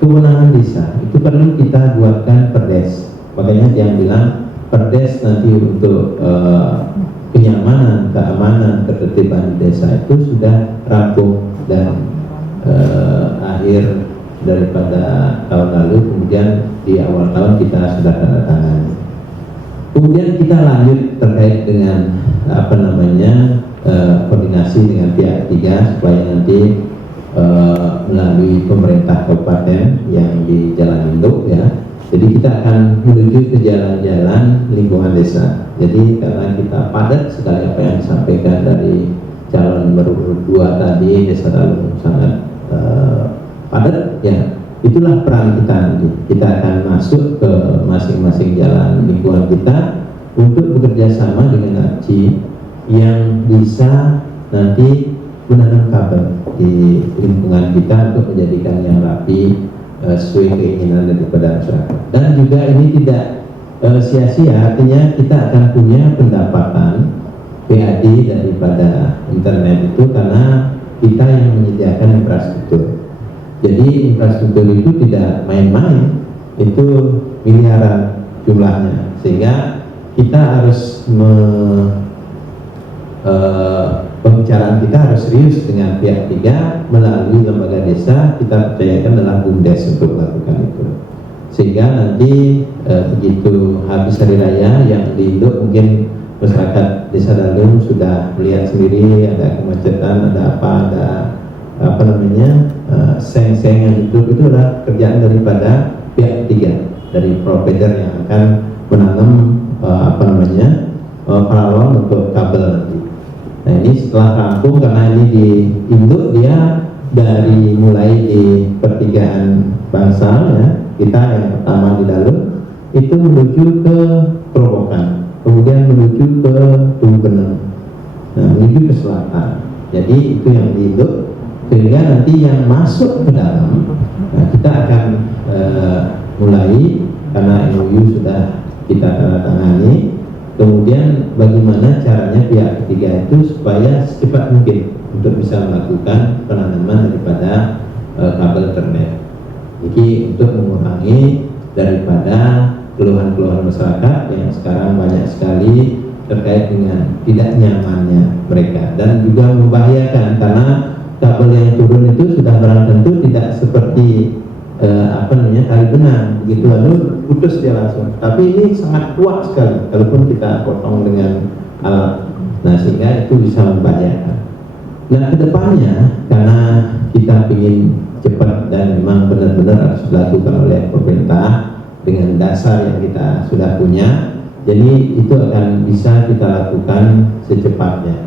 kewenangan desa itu perlu kita buatkan perdes. Makanya yang bilang perdes nanti untuk kenyamanan, keamanan, ketertiban desa itu sudah rampung dan akhir daripada tahun lalu, kemudian di awal tahun kita sudah tanda tangan. Kemudian kita lanjut terkait dengan koordinasi dengan pihak ketiga supaya nanti melalui pemerintah kabupaten yang di Jalan Induk ya. Jadi kita akan menuju ke jalan-jalan lingkungan desa. Jadi karena kita padat sekali apa yang disampaikan dari calon nomor 2 tadi, Desa Dalung sangat padat ya. Itulah peran kita nanti. Kita akan masuk ke masing-masing jalan lingkungan kita untuk bekerja sama dengan APCI yang bisa nanti menanam kabel di lingkungan kita untuk menjadikan yang rapi sesuai keinginan daripada masyarakat. Dan juga ini tidak sia-sia, artinya kita akan punya pendapatan PAD daripada internet itu karena kita yang menyediakan infrastruktur. Jadi infrastruktur itu tidak main-main, itu miliaran jumlahnya, sehingga kita harus pembicaraan kita harus serius dengan pihak ketiga melalui lembaga desa. Kita percayakan adalah BUMDes untuk melakukan itu, sehingga nanti begitu habis hari raya yang di Induk, mungkin masyarakat Desa Dalung sudah melihat sendiri ada kemacetan, ada seng-seng yang itu adalah kerjaan daripada pihak ketiga, dari provider yang akan menanam paralon untuk kabel nanti. Nah ini setelah rampung, karena ini di Induk dia dari mulai di pertigaan Bangsal ya, kita yang pertama di Dalung itu menuju ke Kerobokan, kemudian menuju ke Tubeneng, nah menuju ke selatan. Jadi itu yang di Induk, sehingga nanti yang masuk ke dalam, nah kita akan mulai karena MOU sudah kita tanda tangani. Kemudian bagaimana caranya pihak ketiga itu supaya secepat mungkin untuk bisa melakukan penanaman daripada kabel internet. Jadi untuk mengurangi daripada keluhan-keluhan masyarakat yang sekarang banyak sekali terkait dengan tidak nyamannya mereka, dan juga membahayakan karena kabel yang turun itu sudah barang tentu tidak seperti tali benang begitu lalu putus dia langsung, tapi ini sangat kuat sekali kalaupun kita potong dengan alat, nah sehingga itu bisa membahayakan. Nah kedepannya karena kita ingin cepat dan memang benar-benar harus dilakukan oleh pemerintah dengan dasar yang kita sudah punya, jadi itu akan bisa kita lakukan secepatnya.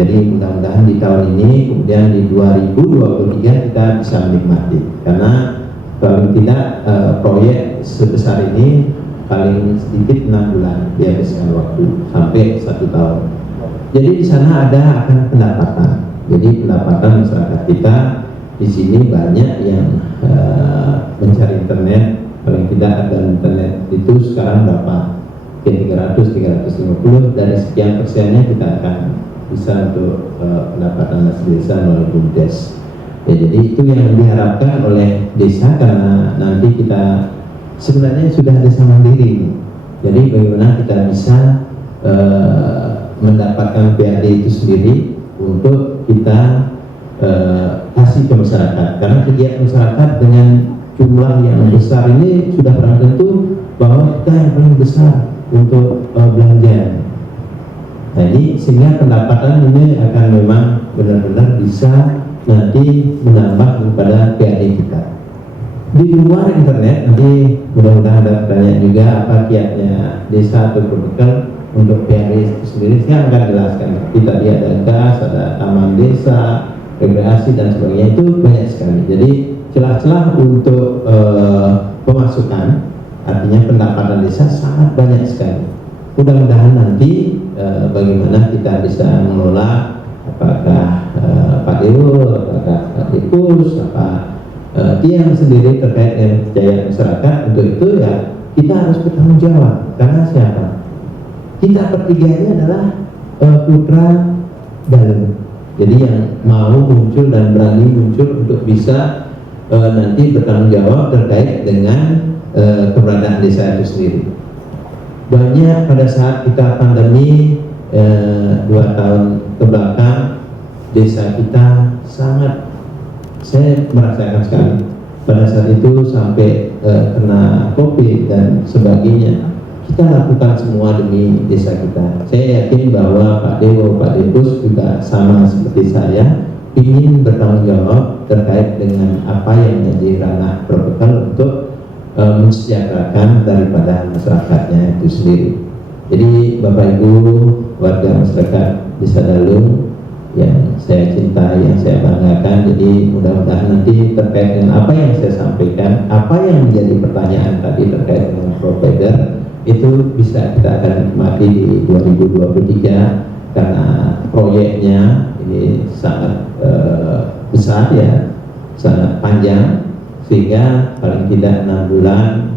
Jadi mudah-mudahan di tahun ini, kemudian di 2023 kita bisa menikmati, karena paling tidak proyek sebesar ini paling sedikit 6 bulan dihabiskan waktu sampai 1 tahun. Jadi di sana ada akan pendapatan. Jadi pendapatan masyarakat kita di sini banyak yang mencari internet. Paling tidak ada internet itu sekarang berapa? 300-350, dari sekian persennya kita akan bisa untuk pendapatan desa melalui BUMDes. Ya, jadi itu yang diharapkan oleh desa, karena nanti kita sebenarnya sudah desa mandiri. Jadi bagaimana kita bisa mendapatkan PAD itu sendiri untuk kita kasih ke masyarakat, karena kegiatan masyarakat dengan jumlah yang besar ini sudah barang tentu bahwa kita yang paling besar untuk belanja. Nah ini sehingga pendapatan ini akan memang benar-benar bisa nanti menambah kepada PAD kita. Di luar internet nanti mudah-mudahan ada pertanyaan juga apa kiatnya desa atau vertikal untuk PAD itu sendiri. Saya akan jelaskan. Kita lihat ada gas, ada taman desa, rekreasi dan sebagainya itu banyak sekali. Jadi celah-celah untuk pemasukan, artinya pendapatan desa sangat banyak sekali. Mudah-mudahan nanti bagaimana kita bisa mengelola, apakah Pak Dewo, apakah Pak Dipus, tiang sendiri terkait dengan kepercayaan masyarakat. Untuk itu ya kita harus bertanggung jawab, karena siapa? Kita bertiga ini adalah putra Dalem. Jadi yang mau muncul dan berani muncul untuk bisa nanti bertanggung jawab terkait dengan keberadaan desa itu sendiri. Banyak pada saat kita pandemi 2 tahun kebelakang, desa kita sangat, saya merasakan sekali pada saat itu sampai kena COVID dan sebagainya. Kita lakukan semua demi desa kita. Saya yakin bahwa Pak Dewo, Pak Dipus juga sama seperti saya, ingin bertanggung jawab terkait dengan apa yang menjadi ranah Propekal untuk mensejahterakan daripada masyarakatnya itu sendiri. Jadi Bapak Ibu warga masyarakat Desa Dalung yang saya cintai, yang saya banggakan, jadi mudah-mudahan nanti terkait dengan apa yang saya sampaikan, apa yang menjadi pertanyaan tadi terkait dengan provider, itu bisa kita akan nikmati di 2023 karena proyeknya ini sangat besar ya, sangat panjang, sehingga paling tidak 6 bulan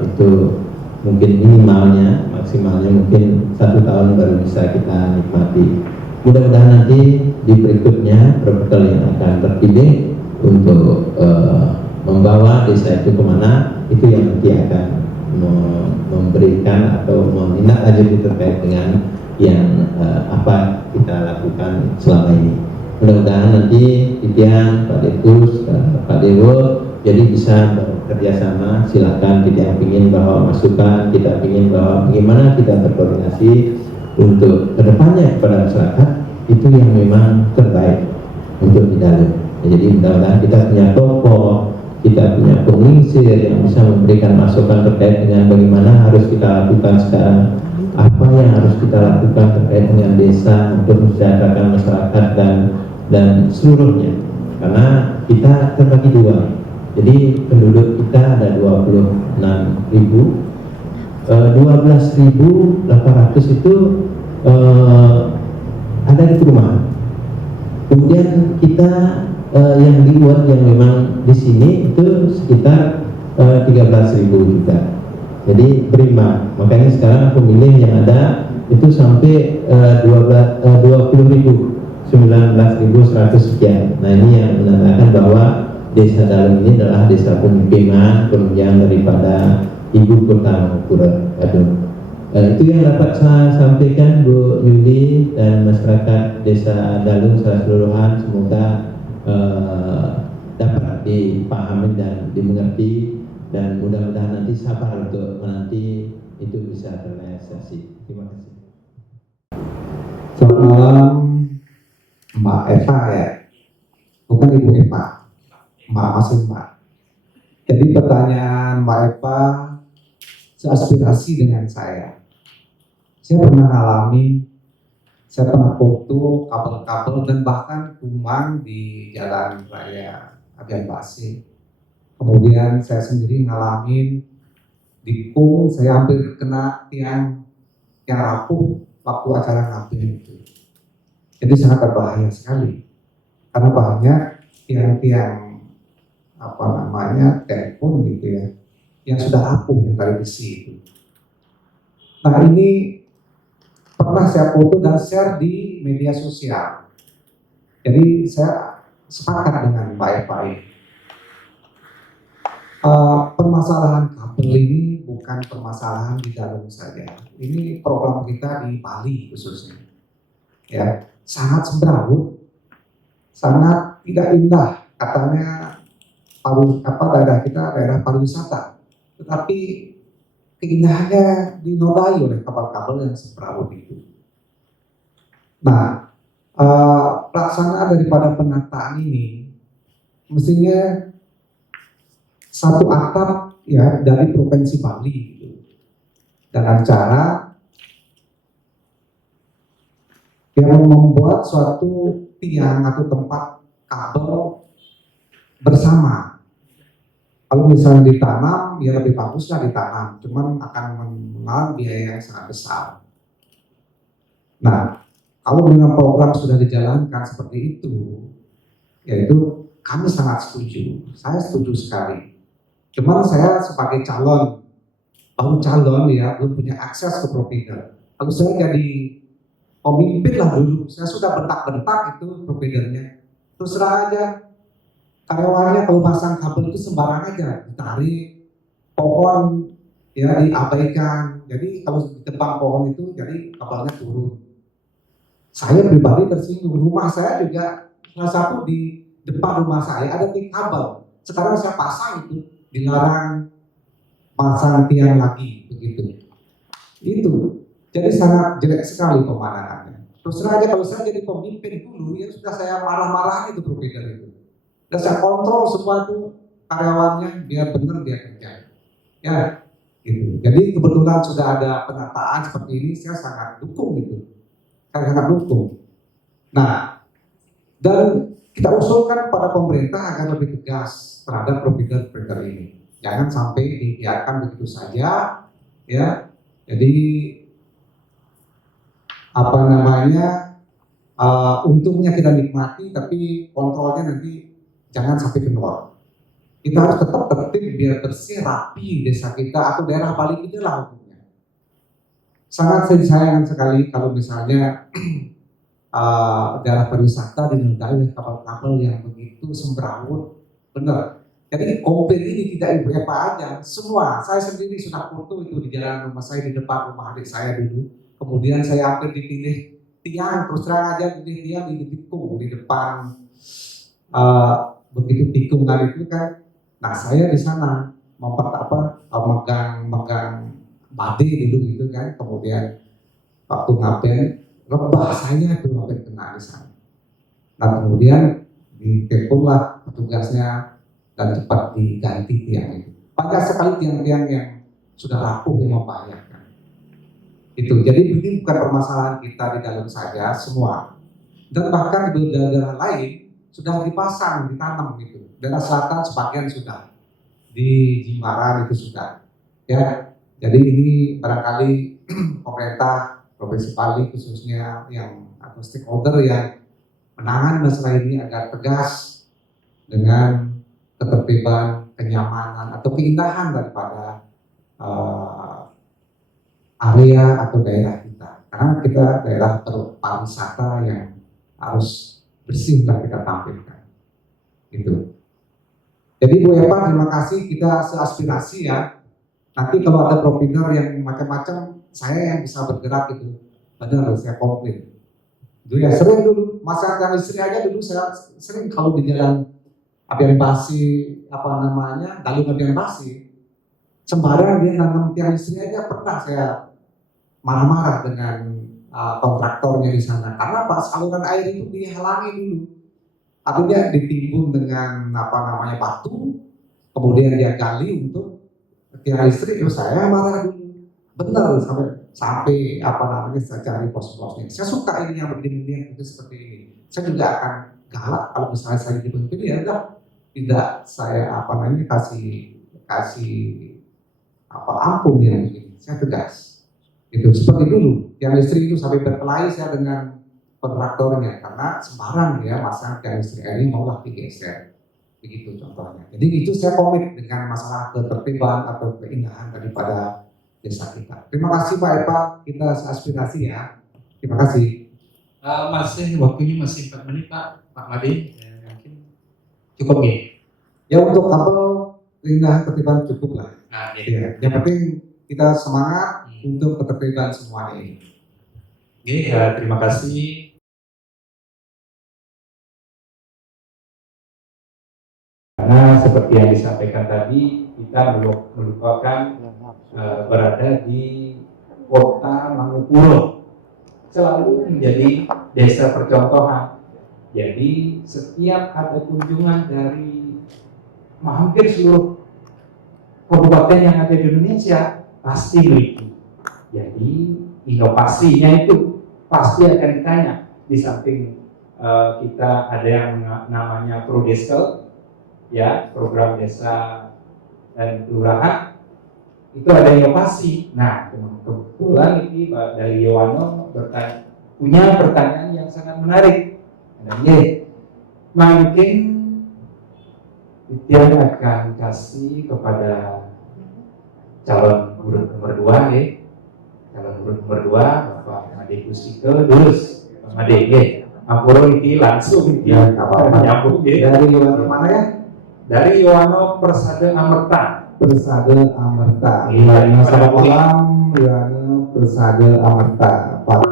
itu mungkin minimalnya, maksimalnya mungkin 1 tahun baru bisa kita nikmati. Mudah-mudahan nanti di berikutnya Propekal yang akan terpilih untuk membawa desa itu kemana, itu yang nanti akan memberikan atau menindaklanjuti terkait dengan yang apa kita lakukan selama ini. Mudah-mudahan nanti Titian, Pak Dipus, Pak Dewo jadi bisa bekerja sama. Silakan kita ingin bahwa masukan, kita ingin bahwa bagaimana kita berkoordinasi untuk kedepannya kepada masyarakat itu yang memang terbaik untuk di dalam. Jadi mudah-mudahan kita punya tokoh, kita punya penginsir yang bisa memberikan masukan terkait dengan bagaimana harus kita lakukan sekarang, apa yang harus kita lakukan terkait dengan desa untuk mensejahterakan masyarakat dan seluruhnya. Karena kita terbagi 2. Jadi penduduk kita ada 26.000, 12.800 itu ada di perumahan. Kemudian kita yang di luar yang memang di sini itu sekitar 13.000 juga. Jadi berimbang. Makanya sekarang aku milih yang ada itu sampai 20.000, 19.100 sekian. Nah ini yang menandakan bahwa Desa Dalem ini adalah desa pemukiman penunjang daripada ibu kota Mangkurat Badung. Itu yang dapat saya sampaikan Bu Yuli dan masyarakat Desa Dalem secara keseluruhan. Semoga dapat dipahami dan dimengerti, dan mudah-mudahan nanti sabar untuk menanti itu bisa terrealisasi. Terima kasih. Selamat malam Mbak Eva ya, bukan Ibu Eva, Mbak masih Mbak. Jadi pertanyaan Mbak Eva seaspirasi dengan saya. Saya pernah alami, saya pernah foto kabel-kabel dan bahkan tumbang di jalan raya Agen Basi. Kemudian saya sendiri ngalamin dikung, saya hampir kena tiang yang rapuh waktu acara ngaben itu. Jadi sangat berbahaya sekali karena banyak tiang-tiang telepon gitu ya yang sudah rapuh yang dari besi itu. Nah ini pernah saya foto dan share di media sosial. Jadi saya sepakat dengan Mbak Eva ini. Permasalahan kabel ini bukan permasalahan di dalam saja. Ini program kita di Bali khususnya. Ya, sangat semrawut, sangat tidak indah. Katanya daerah kita daerah pariwisata, tetapi keindahannya dinodai oleh kabel-kabel yang semrawut itu. Nah, pelaksanaan daripada penataan ini mestinya satu atap ya dari provinsi Bali gitu, dengan cara yang membuat suatu tiang atau tempat kabel bersama. Kalau misalnya ditanam, ya lebih baguslah ditanam, cuman akan mengeluarkan biaya yang sangat besar. Nah, kalau dengan program sudah dijalankan seperti itu, yaitu kami sangat setuju, saya setuju sekali. Cuman saya sebagai baru calon ya, belum punya akses ke provider. Kalau saya jadi pemimpin lah dulu, saya sudah bentak-bentak itu providernya. Terus terang aja, karyawannya kalau pasang kabel itu sembarang aja, ditarik, pohon ya diabaikan. Jadi kalau di depan pohon itu, jadi kabelnya turun. Saya pribadi tersinggung, rumah saya juga salah satu di depan rumah saya ada tiang kabel. Sekarang saya pasang itu, dilarang pasang tiang lagi, begitu. Itu, jadi sangat jelek sekali pemandangannya. Terus terang aja kalau saya jadi pemimpin dulu, ya sudah saya marah-marahin itu provider itu. Dan saya kontrol semua itu karyawannya biar benar dia kerja. Ya, gitu. Jadi kebetulan sudah ada penataan seperti ini, saya sangat dukung itu. Saya sangat dukung. Nah, dan kita usulkan kepada pemerintah agar lebih tegas terhadap provider-provider ini. Jangan sampai dibiarkan begitu saja, ya. Jadi apa namanya? Untungnya kita nikmati, tapi kontrolnya nanti jangan sampai kendor. Kita harus tetap tertib biar bersih, rapi desa kita atau daerah Bali kita lah hukumnya. Sangat sayang sekali kalau misalnya daerah pariwisata dinodai kapal-kapal yang begitu semrawut, benar. Jadi komplain ini tidak ibu Epa aja, semua. Saya sendiri sudah foto itu di jalan rumah saya, di depan rumah adik saya dulu. Kemudian saya hampir dipilih tiang, terus terang aja di tiang di tikung di depan. Begitu tikungan itu kan, nah saya di sana megang bade dulu gitu kan, kemudian waktu ngapain rebah saya tuh sampai kena di sana. Nah kemudian ditelepon petugasnya dan cepat diganti tiang itu. Banyak sekali tiang-tiang yang sudah rapuh yang membahayakan. Itu jadi ini bukan permasalahan kita di dalam saja semua, dan bahkan di daerah lain sudah dipasang, ditanam gitu. Daerah selatan sebagian sudah, di Jimbaran itu sudah. Ya, jadi ini barangkali pemerintah Provinsi Bali khususnya yang atau stakeholder yang menangani masalah ini agar tegas dengan ketertiban, kenyamanan atau keindahan daripada area atau daerah kita. Karena kita daerah pariwisata yang harus bersih lah kita tampilkan. Gitu. Jadi Bu Epa, terima kasih, kita seaspirasi ya. Nanti kalau ada provider yang macam-macam, saya yang bisa bergerak itu. Benar, saya komplain. Dulu ya sering dulu, masyarakat istri aja dulu saya sering kalau di jalan Abian Basi, Dalung Abian Basi, sembarang dia nanam tiang istri aja, pernah saya marah-marah dengan kontraktornya di sana. Karena saluran air itu dihalangi dulu. Artinya ditimbun dengan batu, kemudian dia gali untuk tiang listrik. Terus saya marah dulu. Benar sampai saya cari pos-posnya. Saya suka ini yang begini itu seperti ini. Saya juga akan galak kalau misalnya saya dipimpin, ya udah tidak saya kasih ampun yang begini. Saya tegas. Itu seperti dulu. Tiang listrik itu sampai berkelahi saya dengan kontraktornya karena sembarang ya masang tiang listrik ini maulah digeser. Begitu contohnya. Jadi itu saya komit dengan masalah ketertiban atau keindahan daripada desa kita. Terima kasih Pak Epa, kita aspirasi ya. Terima kasih. Waktunya masih 4 menit Pak Made. Mungkin cukup ya? Ya untuk kabel keindahan ketertiban cukup lah. Nah, ya. Yang penting kita semangat untuk ketertiban semuanya ini. Oke, terima kasih. Karena seperti yang disampaikan tadi, kita melupakan berada di kota Mangupuro selalu menjadi desa percontohan. Jadi setiap ada kunjungan dari hampir seluruh kabupaten yang ada di Indonesia pasti begitu. Jadi inovasinya itu pasti akan ditanya di samping kita ada yang namanya Prodeskel, ya, program desa dan kelurahan. Itu ada inovasi. Nah, kebetulan ini Pak dari Yowano punya pertanyaan yang sangat menarik. Ini mungkin dia akan kasih kepada calon urut nomor 2, calon urut nomor 2 Bapak Made Kusike Durus, Pak Made, Ampuro ini langsung Ya, apa-apa. menyambung Dari mana ya? dari Yowano Persada Amerta. Persada Amerta. Iya, Selamat malam, Yohana Persada Amerta. Pak.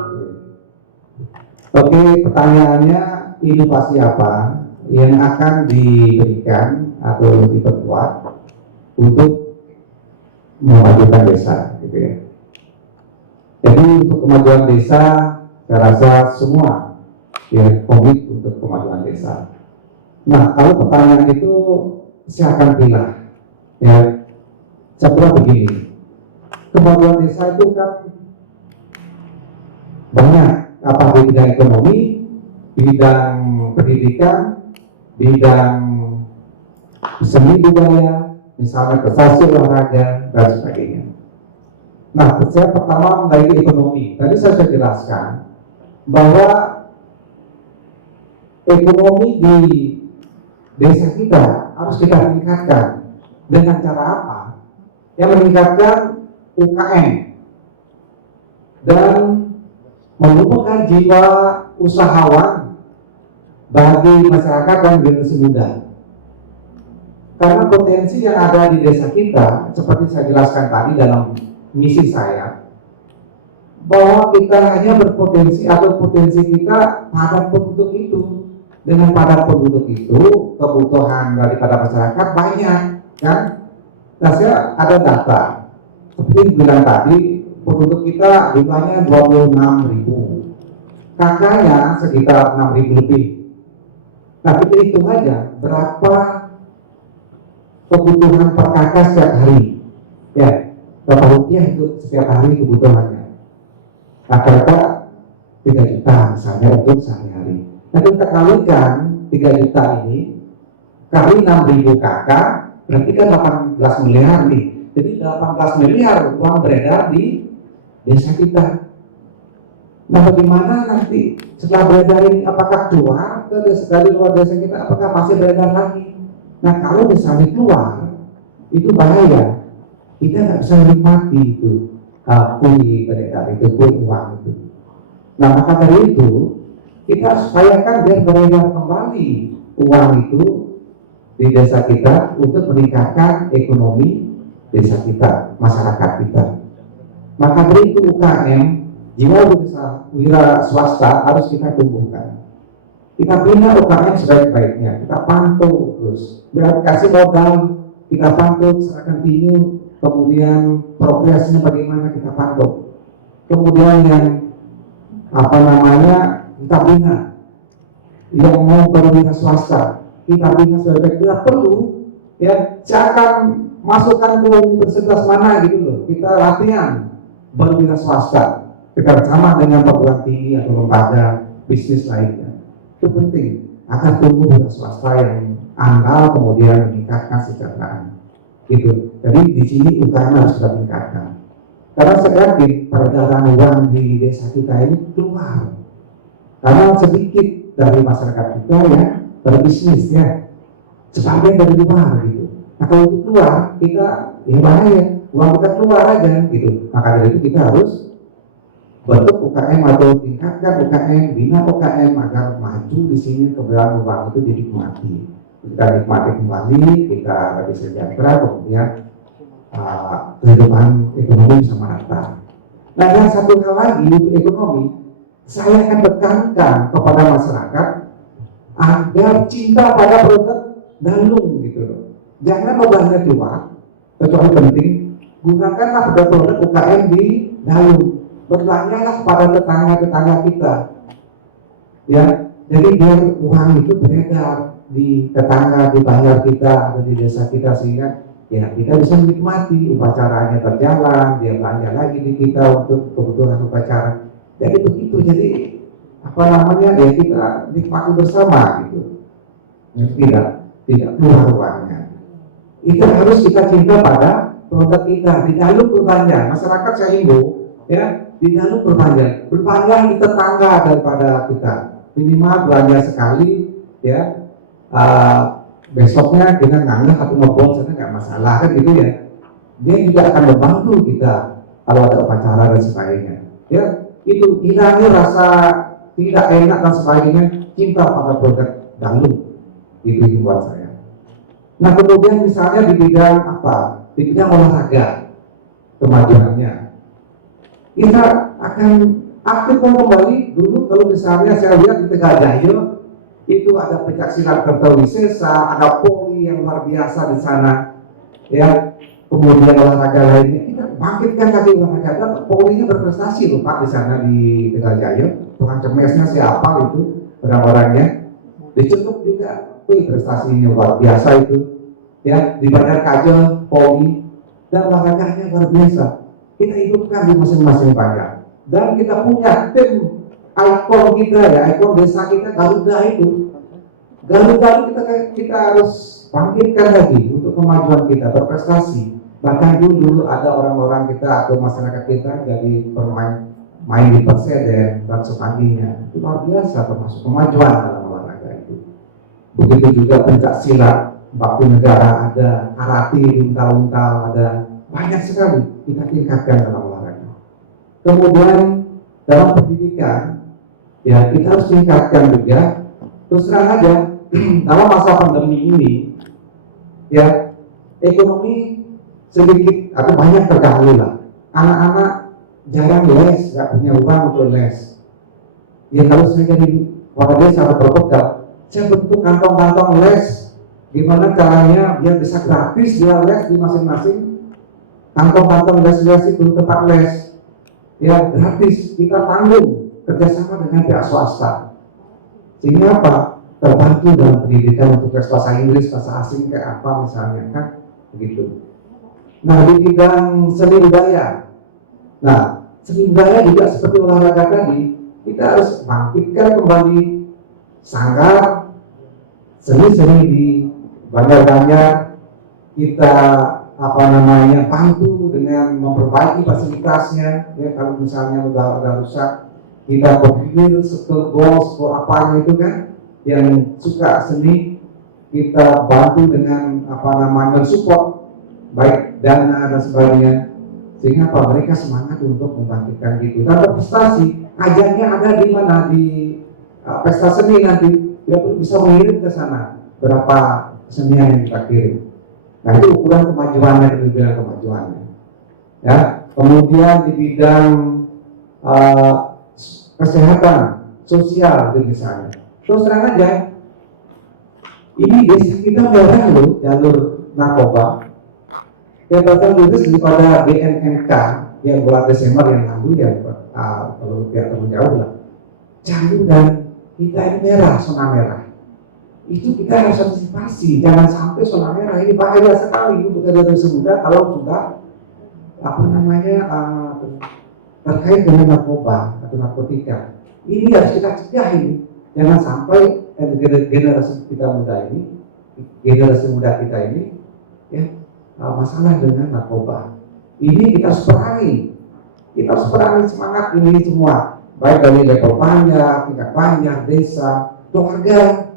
Oke, pertanyaannya, inovasi apa yang akan diberikan atau diperkuat untuk memajukan desa, gitu ya. Jadi untuk kemajuan desa, saya rasa semua ya komit untuk kemajuan desa. Nah, kalau pertanyaan itu saya akan bilang, ya, setelah begini, kemajuan desa itu kan banyak, apa di bidang ekonomi, bidang pendidikan, bidang seni budaya, misalnya prestasi olahraga dan sebagainya. Nah, saya pertama mengenai ekonomi. Tadi saya sudah jelaskan bahwa ekonomi di desa kita harus kita tingkatkan. Dengan cara apa? Yang meningkatkan UKM dan menumbuhkan jiwa usahawan bagi masyarakat dan generasi muda. Karena potensi yang ada di desa kita, seperti saya jelaskan tadi dalam misi saya, bahwa kita hanya berpotensi atau potensi kita padat penduduk itu. Dengan padat penduduk itu, kebutuhan daripada masyarakat banyak, kan? Nah, saya ada data, seperti bilang tadi, penduduk kita jumlahnya 26.000, kakaknya sekitar 6.000 lebih. Nah, kita hitung aja berapa kebutuhan per kakak setiap hari, ya, berapa rupiah itu setiap hari kebutuhannya. Rata-rata 3 juta misalnya untuk sehari-hari. Nah, kita kalikan 3 juta ini kali 6.000 kakak, berarti kan 18 miliar nih. Jadi 18 miliar uang beredar di desa kita. Nah, bagaimana nanti setelah beredar ini, apakah keluar ke desa dari luar desa kita, apakah masih beredar lagi? Nah, kalau misalnya keluar, itu bahaya. Kita nggak bisa menikmati itu kue beredar itu, kue uang itu. Nah, maka dari itu kita upayakan biar beredar kembali uang itu di desa kita untuk meningkatkan ekonomi desa kita, masyarakat kita. Maka dari itu UKM, jiwa wira swasta harus kita tumbuhkan. Kita bina UKM sebaik-baiknya, kita pantau terus, biar kasih modal, kita pantau serahkan tinju, kemudian progresnya bagaimana kita pantau. Kemudian yang kita bina, yang mau berwira swasta, kita bina sebaik-baik. Tidak perlu, ya, saya akan masukkan ke universitas mana gitu loh, kita latihan berwira swasta bersama dengan perguruan tinggi atau lembaga bisnis lainnya. Itu penting agar tumbuh wira swasta yang andal, kemudian meningkatkan kesejahteraan. Gitu. Jadi di sini UKM harus kita tingkatkan. Karena saya yakin peredaran uang di desa kita ini keluar. Karena sedikit dari masyarakat kita ya berbisnis ya, sebagian dari luar gitu. Nah, kalau itu keluar, kita ya bahaya, uang kita keluar aja gitu. Maka dari itu kita harus bentuk UKM atau tingkatkan UKM, bina UKM agar maju di sini, keberadaan uang itu jadi mati. Kita nikmati kembali, kita lebih sejahtera, kemudian kehidupan ekonomi bisa merata. Nah, yang satu hal lagi untuk ekonomi, saya akan tekankan kepada masyarakat agar cinta pada produk dalung gitu loh. Jangan modalnya keluar, kecuali penting, gunakanlah produk UKM di dalung. Bertanyalah pada tetangga-tetangga kita, ya. Jadi biar uang itu beredar di tetangga, di banjar kita, atau di desa kita, sehingga ya kita bisa menikmati upacaranya berjalan, dia belanja lagi di kita untuk kebutuhan upacara. Jadi begitu. Jadi apa namanya ya kita nikmati bersama gitu. Tidak keluar uangnya. Itu harus kita cinta pada produk kita. Di dalam berbanyak masyarakat saya himbau ya, di dalam berbanyak di tetangga daripada kita. Minimal belanja sekali ya. Besoknya kita nganggah atau ngebon sana nggak masalah kan gitu ya. Dia juga akan membantu kita kalau ada upacara dan sebagainya. Ya itu hilangnya rasa tidak enak dan sebagainya, cinta pada produk dalu. Itu himbauan saya. Nah kemudian misalnya di bidang apa? Di bidang olahraga kemajuannya, kita akan aktifkan kembali. Dulu kalau misalnya saya lihat di Tegaljayo itu ada pencaksilat Kertawisesa, ada poli yang luar biasa di sana, ya. Kemudian olahraga lainnya kita bangkitkan lagi olahraga. Dan polinya berprestasi loh Pak di sana di Tegaljayo. Tukang cemesnya siapa itu orang-orangnya, dicetuk juga. Prestasinya luar biasa itu, ya. Di Bandar Kajel, poli dan olahraganya luar biasa. Kita hidupkan di masing-masing banyak. Dan kita punya tim ikon kita ya, ikon desa kita Garuda itu. Garuda kita harus bangkitkan lagi untuk kemajuan kita, berprestasi. Bahkan dulu ada orang-orang kita atau masyarakat kita jadi main di perseden dan sebagainya. Itu luar biasa, termasuk kemajuan dalam olahraga itu. Begitu juga pencak silat, bakti negara ada, karate, untal-untal ada, banyak sekali kita tingkatkan dalam olahraga. Kemudian dalam pendidikan, ya kita harus tingkatkan juga. Terus terang aja, dalam masa pandemi ini, ya ekonomi sedikit atau banyak terganggu lah. Anak-anak jarang les, nggak punya uang untuk les. Ya kalau saya jadi kepala desa atau berpegang, saya bentuk kantong-kantong les. Gimana caranya biar bisa gratis dia les di masing-masing kantong-kantong les itu tempat les. Ya gratis, kita tanggung kerjasama dengan pihak swasta. Sehingga apa? Terbantu dalam pendidikan untuk les bahasa Inggris, bahasa asing kayak apa misalnya kan begitu. Nah di bidang seni budaya, nah seni budaya juga seperti olahraga tadi, kita harus bangkitkan kembali sanggar seni-seni di Banjar-Banjar. Kita bantu dengan memperbaiki fasilitasnya. Ya kalau misalnya udah rusak, kita berpikir sekolah apanya itu kan yang suka seni, kita bantu dengan support baik dana dan sebagainya, sehingga mereka semangat untuk membangkitkan gitu dan berprestasi. Ajangnya ada di mana, di pesta seni nanti dia bisa mengirim ke sana berapa kesenian yang kita kirim. Nah itu ukuran kemajuannya, di bidang kemajuannya. Ya, kemudian di bidang kesehatan sosial itu misalnya. Terus terang aja, ini desa kita merah loh jalur narkoba. Yang datang itu pada BNNK yang bulan Desember yang lalu ya, kalau tidak terlalu jauh lah. Jalur dan kita ini merah, zona merah. Itu kita harus antisipasi, jangan sampai zona merah ini bahaya sekali untuk generasi muda kalau sudah terkait dengan narkoba atau narkotika. Ini harus kita cegah ini, jangan sampai generasi muda kita ini ya masalah dengan narkoba. Ini kita harus perangi semangat ini semua, baik dari level Banjar, tingkat Banjar, desa, keluarga.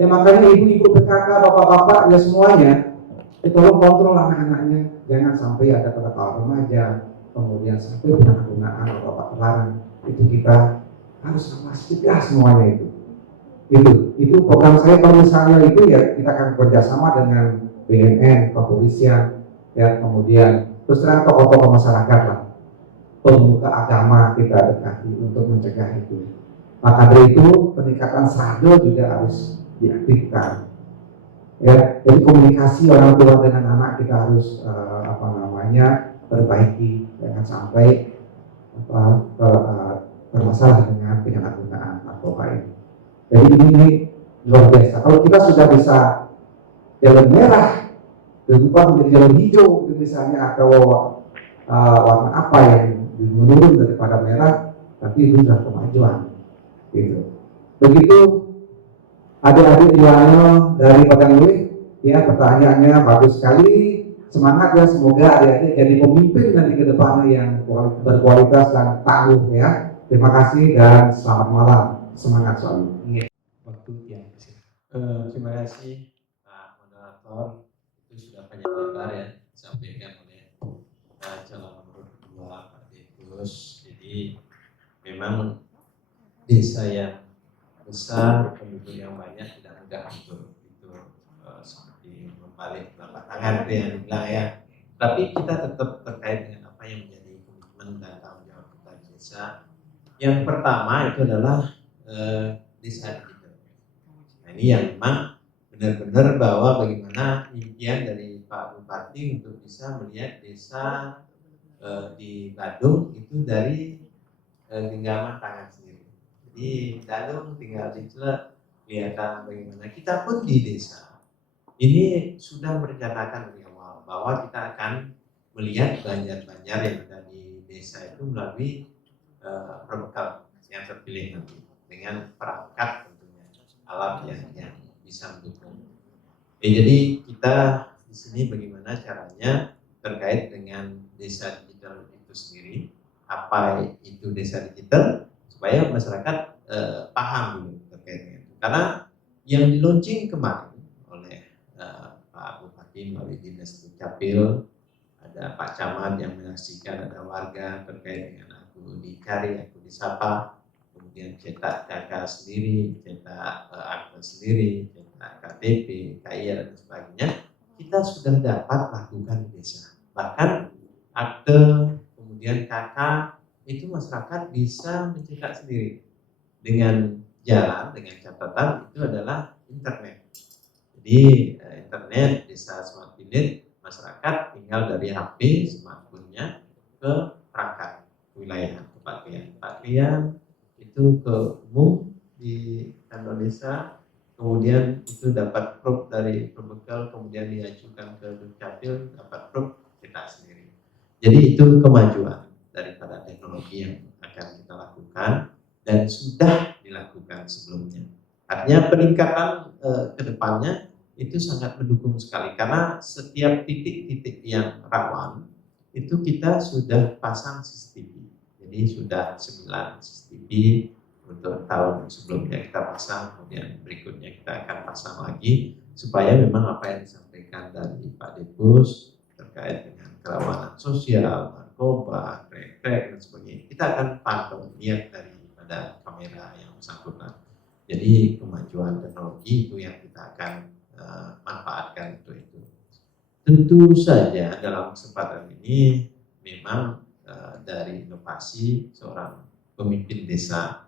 Ya makanya ibu-ibu PKK, bapak-bapak ya semuanya, tolong kontrol anak-anaknya, jangan sampai ada kenakalan remaja, kemudian sampai penyalahgunaan atau bapak terlarang. Itu kita harus cegah semuanya itu. Itu program saya kalau misalnya itu ya kita akan bekerjasama dengan BNN, kepolisian, ya kemudian terus terang tokoh-tokoh masyarakat lah, pemuka agama kita dekati untuk mencegah itu. Maka dari itu peningkatan saldo juga harus diaktifkan. Ya, jadi komunikasi orang tua dengan anak kita harus perbaiki, jangan sampai bermasalah dengan penyalahgunaan narkoba ini. Jadi ini luar biasa. Kalau kita sudah bisa jalur merah berubah menjadi jalur hijau misalnya, atau warna apa yang menurun daripada merah, tapi itu sudah kemajuan. Gitu. Begitu adik-adik Iwano dari Padangwih, ya pertanyaannya bagus sekali. Semangat ya, semoga adik-adik jadi pemimpin nanti ke depannya yang berkualitas dan tangguh ya. Terima kasih dan selamat malam. Semangat selalu. Waktu yang Terima kasih Pak Moderator, itu sudah panjang lebar ya disampaikan oleh calon nomor 2 Pak Dekus. Jadi memang desa yang besar, penduduk yang banyak tidak mudah untuk itu seperti membalik telapak tangan itu yang dibilang ya. Tapi kita tetap terkait dengan apa yang menjadi komitmen dan tanggung jawab kita di desa. Yang pertama itu adalah desa digital. Nah ini yang memang benar-benar bahwa bagaimana impian dari Pak Bupati untuk bisa melihat desa di Badung itu dari genggaman tangan sendiri. Jadi Badung tinggal dicelak, kelihatan bagaimana kita pun di desa ini sudah merencanakan dari awal bahwa kita akan melihat banjar-banjar yang ada di desa itu melalui perbekal yang terpilih nanti dengan perangkat tentunya alat yang bisa mendukung. Jadi kita di sini bagaimana caranya terkait dengan desa digital itu sendiri, apa itu desa digital supaya masyarakat paham dulu terkait dengan itu. Karena yang di launching kemarin oleh Pak Bupati melalui Dinas Dukcapil, ada Pak Camat yang menyaksikan, ada warga terkait dengan aku dicari, aku disapa, kemudian cetak KK sendiri, cetak akte sendiri, cetak KTP, KIR dan sebagainya, kita sudah dapat lakukan di desa. Bahkan akte, kemudian KK itu masyarakat bisa mencetak sendiri dengan jalan, dengan catatan itu adalah internet. Jadi internet desa Smart Village, masyarakat tinggal dari HP smartphone-nya ke perangkat wilayah pakaian itu ke umum di kantor desa, kemudian itu dapat proof dari perbekal, kemudian diajukan ke Dukcapil, dapat proof cetak sendiri. Jadi itu kemajuan daripada teknologi yang akan kita lakukan dan sudah dilakukan sebelumnya. Artinya peningkatan ke depannya itu sangat mendukung sekali karena setiap titik-titik yang rawan itu kita sudah pasang CCTV. Jadi sudah 9 CCTV untuk tahun sebelumnya kita pasang, kemudian berikutnya kita akan pasang lagi supaya memang apa yang disampaikan dari Pak Depus terkait dengan kerawanan sosial, narkoba, krek dan sebagainya, kita akan pantau lihat daripada kamera yang bersangkutan. Jadi kemajuan teknologi itu yang kita akan manfaatkan untuk itu. Tentu saja dalam kesempatan ini memang dari inovasi seorang pemimpin desa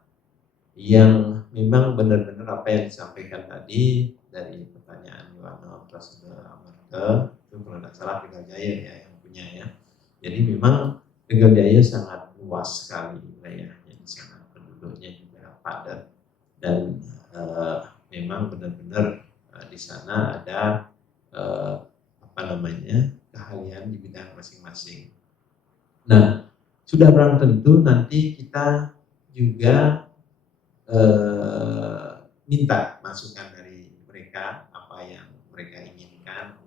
yang memang benar-benar apa yang disampaikan tadi dari pertanyaan Yohana Prasada Amarga itu kalau tidak salah Tegal Jaya ya yang punya ya. Jadi memang Tegal Jaya sangat luas sekali wilayahnya di sana, penduduknya juga padat dan memang benar-benar di sana ada keahlian di bidang masing-masing. Nah, sudah barang tentu nanti kita juga minta masukan dari mereka apa yang mereka inginkan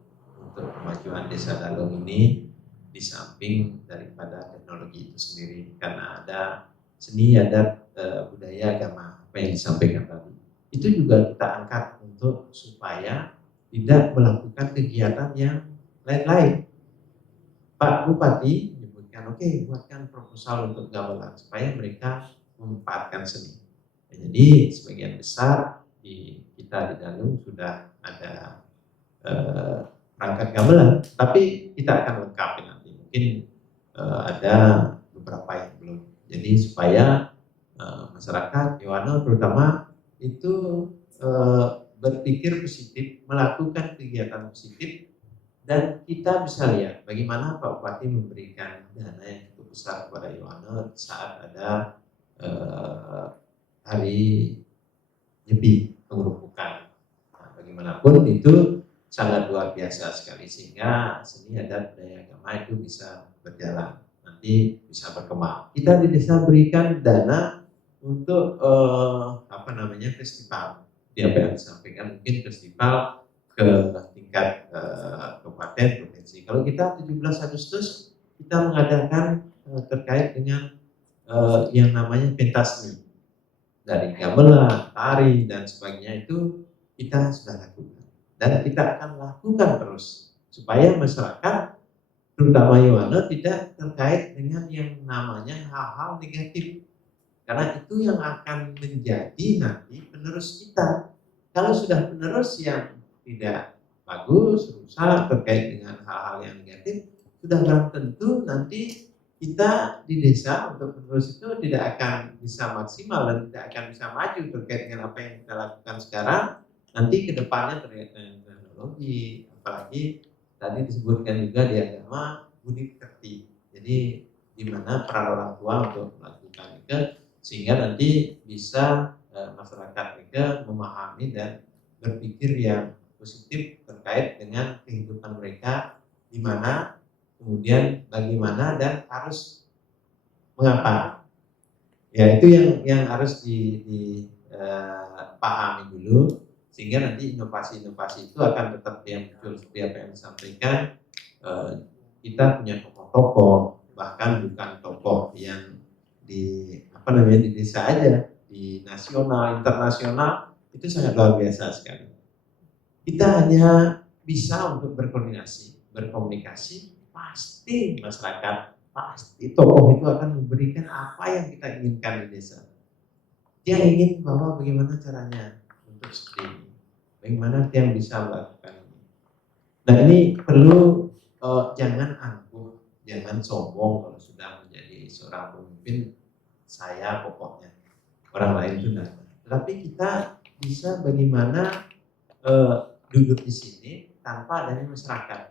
untuk kemajuan desa Dalung ini di samping daripada teknologi itu sendiri, karena ada seni adat budaya agama apa yang disampaikan tadi itu juga kita angkat untuk supaya tidak melakukan kegiatan yang lain-lain. Pak Bupati menyebutkan oke, buatkan proposal untuk gamelan supaya mereka memanfaatkan seni. Jadi sebagian besar di kita di Dalung sudah ada perangkat gamelan, tapi kita akan lengkapi nanti. Mungkin ada beberapa yang belum. Jadi supaya masyarakat Yohana terutama itu berpikir positif, melakukan kegiatan positif, dan kita bisa lihat bagaimana Pak Bupati memberikan dana yang cukup besar kepada Yohana saat ada hari Nyepi pengerupukan. Nah, bagaimanapun itu sangat luar biasa sekali sehingga seni adat budaya agama itu bisa berjalan, nanti bisa berkembang. Kita di desa berikan dana untuk festival. Di apa yang disampaikan mungkin festival ke tingkat kabupaten, provinsi. Kalau kita 17 Agustus kita mengadakan terkait dengan yang namanya pentas seni dari gamelan, tari dan sebagainya itu kita sudah lakukan dan kita akan lakukan terus supaya masyarakat terutama Yohana tidak terkait dengan yang namanya hal-hal negatif karena itu yang akan menjadi nanti penerus kita. Kalau sudah penerus yang tidak bagus, rusak terkait dengan hal-hal yang negatif, sudah belum tentu nanti kita di desa untuk penerus itu tidak akan bisa maksimal dan tidak akan bisa maju terkait dengan apa yang kita lakukan sekarang. Nanti ke depannya terkait dengan teknologi, apalagi tadi disebutkan juga di agama budi pekerti. Jadi di mana peran orang tua untuk melakukan itu sehingga nanti bisa masyarakat mereka memahami dan berpikir yang positif terkait dengan kehidupan mereka di mana kemudian bagaimana dan harus mengapa. Ya itu yang harus dipahami dulu sehingga nanti inovasi-inovasi itu akan tetap yang muncul seperti apa yang disampaikan. Kita punya tokoh-tokoh bahkan bukan tokoh yang di desa aja, di nasional, internasional itu sangat luar biasa sekali. Kita hanya bisa untuk berkomunikasi, pasti masyarakat, pasti tokoh itu akan memberikan apa yang kita inginkan di desa. Dia ingin bahwa bagaimana caranya untuk seperti ini, bagaimana dia bisa melakukan ini. Nah ini perlu jangan angkuh, jangan sombong kalau sudah menjadi seorang pemimpin. Saya pokoknya orang lain itu tidak. Tetapi kita bisa bagaimana duduk di sini tanpa adanya masyarakat.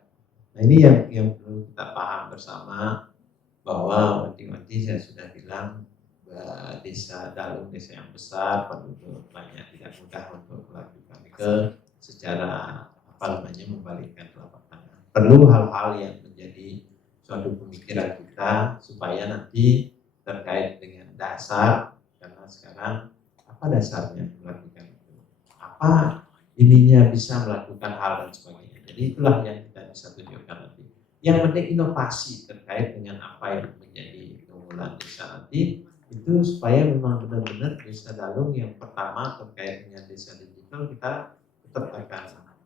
Nah ini yang perlu kita paham bersama bahwa wanti-wanti saya sudah bilang desa Dalung desa yang besar penduduk banyak tidak mudah untuk melakukan itu secara membalikkan telapak tangan. Perlu hal-hal yang menjadi suatu pemikiran kita supaya nanti terkait dengan dasar karena sekarang apa dasarnya melakukan itu, apa ininya bisa melakukan hal dan sebagainya. Jadi itulah yang kita bisa tunjukkan nanti. Yang penting inovasi terkait dengan apa yang menjadi keunggulan desa nanti itu supaya memang benar-benar desa Dalung yang pertama terkait dengan desa digital kita tetap akan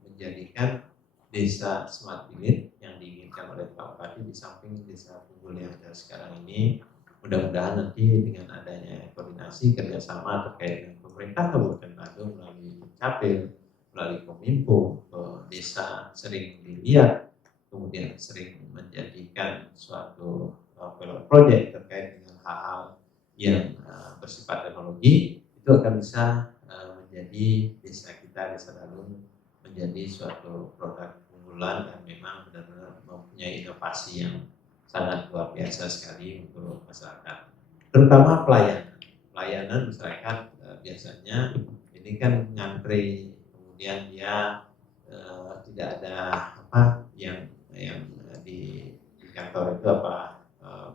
menjadikan desa smart village yang diinginkan oleh Pak Bupati di samping desa unggul yang ada sekarang ini. Mudah-mudahan nanti dengan adanya koordinasi kerjasama terkait dengan pemerintah Kabupaten Bandung melalui Capil, melalui Kominfo, desa sering dilihat, kemudian sering menjadikan suatu pilot project terkait dengan hal-hal yang bersifat teknologi, itu akan bisa menjadi desa kita, desa Dalung, menjadi suatu produk unggulan dan memang benar-benar mempunyai inovasi yang sangat luar biasa sekali untuk masyarakat, terutama pelayanan masyarakat. Biasanya ini kan ngantri, kemudian dia tidak ada yang di kantor itu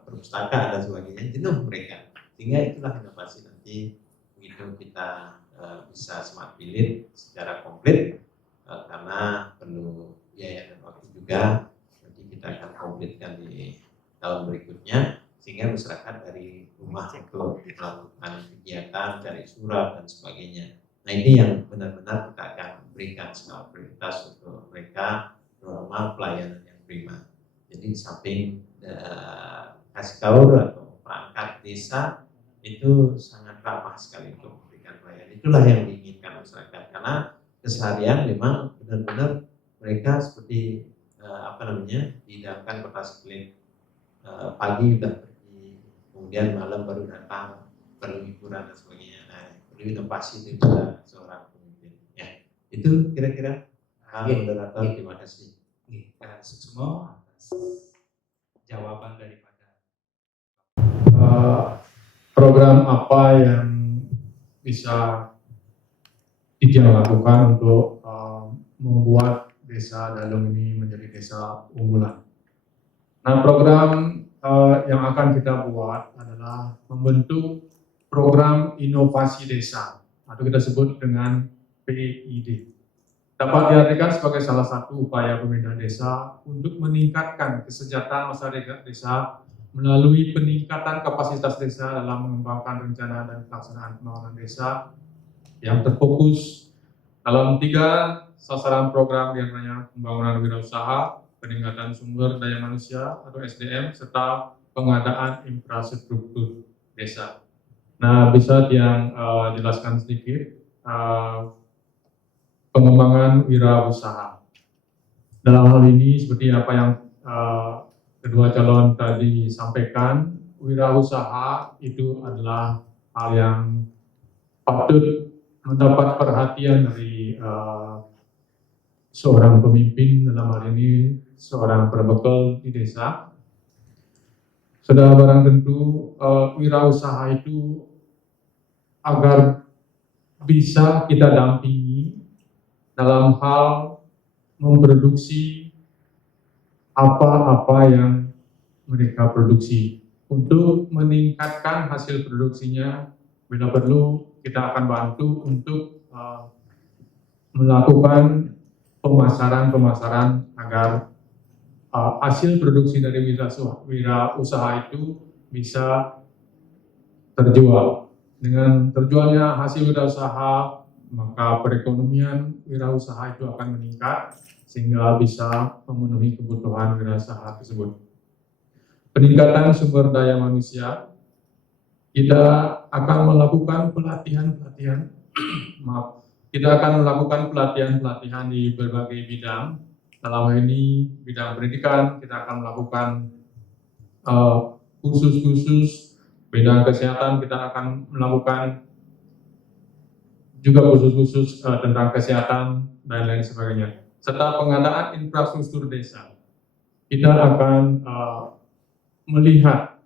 perpustakaan dan sebagainya, jenuh mereka, sehingga itulah inovasi nanti begitu kita bisa smart village secara komplit karena perlu biaya dan waktu juga. Nanti kita akan komplitkan di tahun berikutnya sehingga masyarakat dari rumah untuk melakukan kegiatan, cari surat dan sebagainya. Nah ini yang benar-benar kita akan berikan skala prioritas untuk mereka, terutama pelayanan yang prima. Jadi di samping kasih kaur atau perangkat desa itu sangat ramah sekali untuk memberikan pelayanan. Itulah yang diinginkan masyarakat karena keseharian memang benar-benar mereka seperti dihidangkan kota satelit. Pagi udah pergi, kemudian malam baru datang, perlu hiburan dan sebagainya. Nah, perlu inovasi itu juga seorang pemimpin. Ya, itu kira-kira. Moderator, terima kasih. Semua atas jawaban daripada program apa yang bisa Ijal lakukan untuk membuat desa Dalung ini menjadi desa unggulan. Nah, program yang akan kita buat adalah membentuk program inovasi desa atau kita sebut dengan PID. Dapat diartikan sebagai salah satu upaya pemerintah desa untuk meningkatkan kesejahteraan masyarakat desa melalui peningkatan kapasitas desa dalam mengembangkan rencana dan pelaksanaan pembangunan desa yang terfokus dalam 3 sasaran program, diantaranya pembangunan wirausaha, peningkatan sumber daya manusia atau SDM, serta pengadaan infrastruktur desa. Nah, bisa yang jelaskan sedikit pengembangan wirausaha. Dalam hal ini seperti apa yang kedua calon tadi sampaikan, wirausaha itu adalah hal yang patut mendapat perhatian dari seorang pemimpin, dalam hal ini seorang perbekal di desa. Sudah barang tentu wirausaha itu agar bisa kita dampingi dalam hal memproduksi apa-apa yang mereka produksi. Untuk meningkatkan hasil produksinya, bila perlu kita akan bantu untuk melakukan pemasaran agar hasil produksi dari wirausaha itu bisa terjual. Dengan terjualnya hasil wirausaha, maka perekonomian wirausaha itu akan meningkat sehingga bisa memenuhi kebutuhan wirausaha tersebut. Peningkatan sumber daya manusia, kita akan melakukan pelatihan-pelatihan di berbagai bidang. Dalam hal ini bidang pendidikan, kita akan melakukan khusus-khusus. Bidang kesehatan, kita akan melakukan juga khusus-khusus tentang kesehatan dan lain sebagainya. Serta pengadaan infrastruktur desa. Kita akan melihat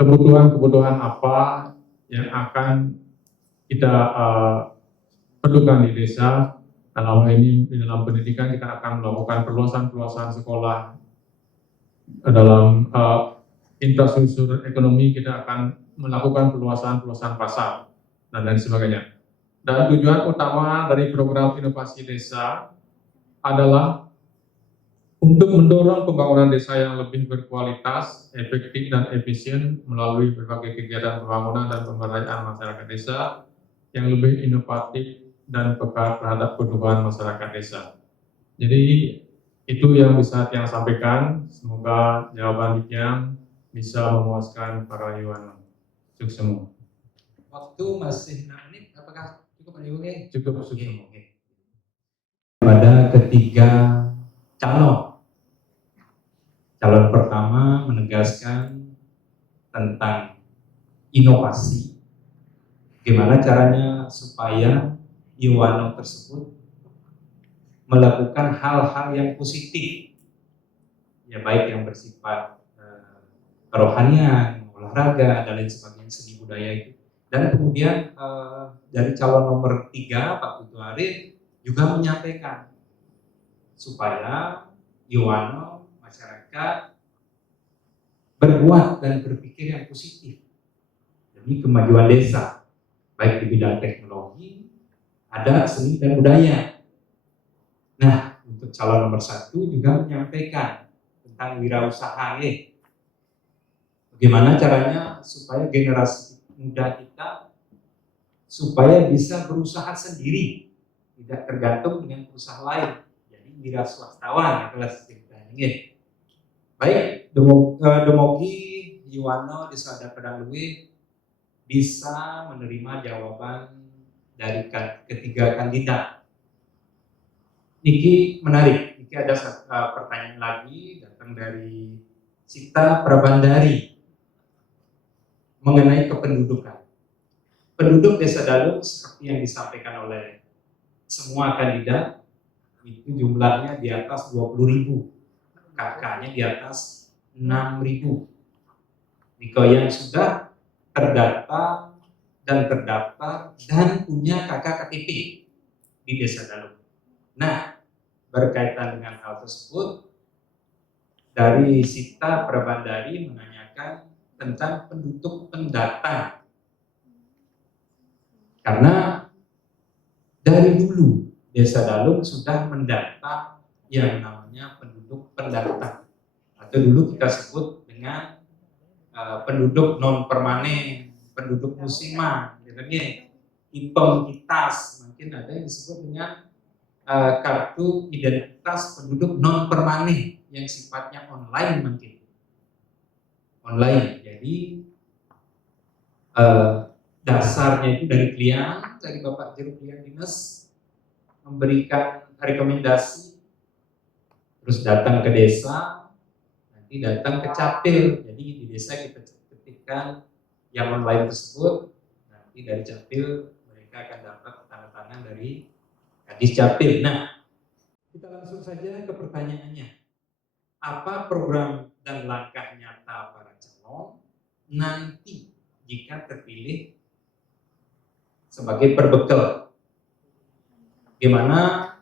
kebutuhan-kebutuhan apa yang akan kita perlukan di desa. Dalam hal ini di dalam pendidikan kita akan melakukan perluasan sekolah. Dalam infrastruktur ekonomi kita akan melakukan perluasan pasar dan lain sebagainya. Dan tujuan utama dari program inovasi desa adalah untuk mendorong pembangunan desa yang lebih berkualitas, efektif dan efisien melalui berbagai kegiatan pembangunan dan pemberdayaan masyarakat desa yang lebih inovatif dan peka terhadap kebutuhan masyarakat desa. Jadi itu yang bisa yang sampaikan. Semoga jawaban yang bisa memuaskan para Yuwana. Cukup semua. Waktu masih 6 menit, apakah cukup Pak Ibu? Cukup. Pada ketiga calon pertama menegaskan tentang inovasi. Bagaimana caranya supaya Yuwana tersebut melakukan hal-hal yang positif, ya baik yang bersifat kerohanian, olahraga, dan lain sebagainya, seni budaya itu. Dan kemudian dari calon nomor 3, Pak Putu Arif, juga menyampaikan supaya Yuwana masyarakat berbuat dan berpikir yang positif demi kemajuan desa, baik di bidang teknologi, adat, seni, dan budaya. Nah, untuk calon nomor 1 juga menyampaikan tentang wirausaha. Bagaimana caranya supaya generasi muda kita supaya bisa berusaha sendiri, tidak tergantung dengan perusahaan lain. Jadi wira swastawan, kelas ini. Baik, Demogi Yuwana di Sada Pedang Luwih bisa menerima jawaban dari ketiga kandidat. Niki menarik. Niki ada pertanyaan lagi datang dari Sita Prabandari mengenai kependudukan. Penduduk Desa Dalung seperti yang disampaikan oleh semua kandidat itu jumlahnya di atas 20.000, KK-nya di atas 6.000. Niko yang sudah terdata dan punya KK KTP di Desa Dalung. Nah, berkaitan dengan hal tersebut, dari Sita Prabandari menanyakan tentang penduduk pendatang Karena dari dulu Desa Dalung sudah mendata yang namanya penduduk pendatang, atau dulu kita sebut dengan penduduk non permanen, penduduk musiman, identitas, mungkin ada yang disebut dengan kartu identitas penduduk non permanen yang sifatnya online mungkin. Online. Jadi dasarnya itu dari klien, dari Bapak Juru Klien Dinas memberikan rekomendasi, terus datang ke desa, nanti datang ke capil. Jadi di desa kita ketikkan yang online tersebut, nanti dari capil mereka akan dapat tanda tangan dari Kadis Capil. Nah, kita langsung saja ke pertanyaannya. Apa program dan langkah nyata para calon nanti jika terpilih sebagai perbekal? Gimana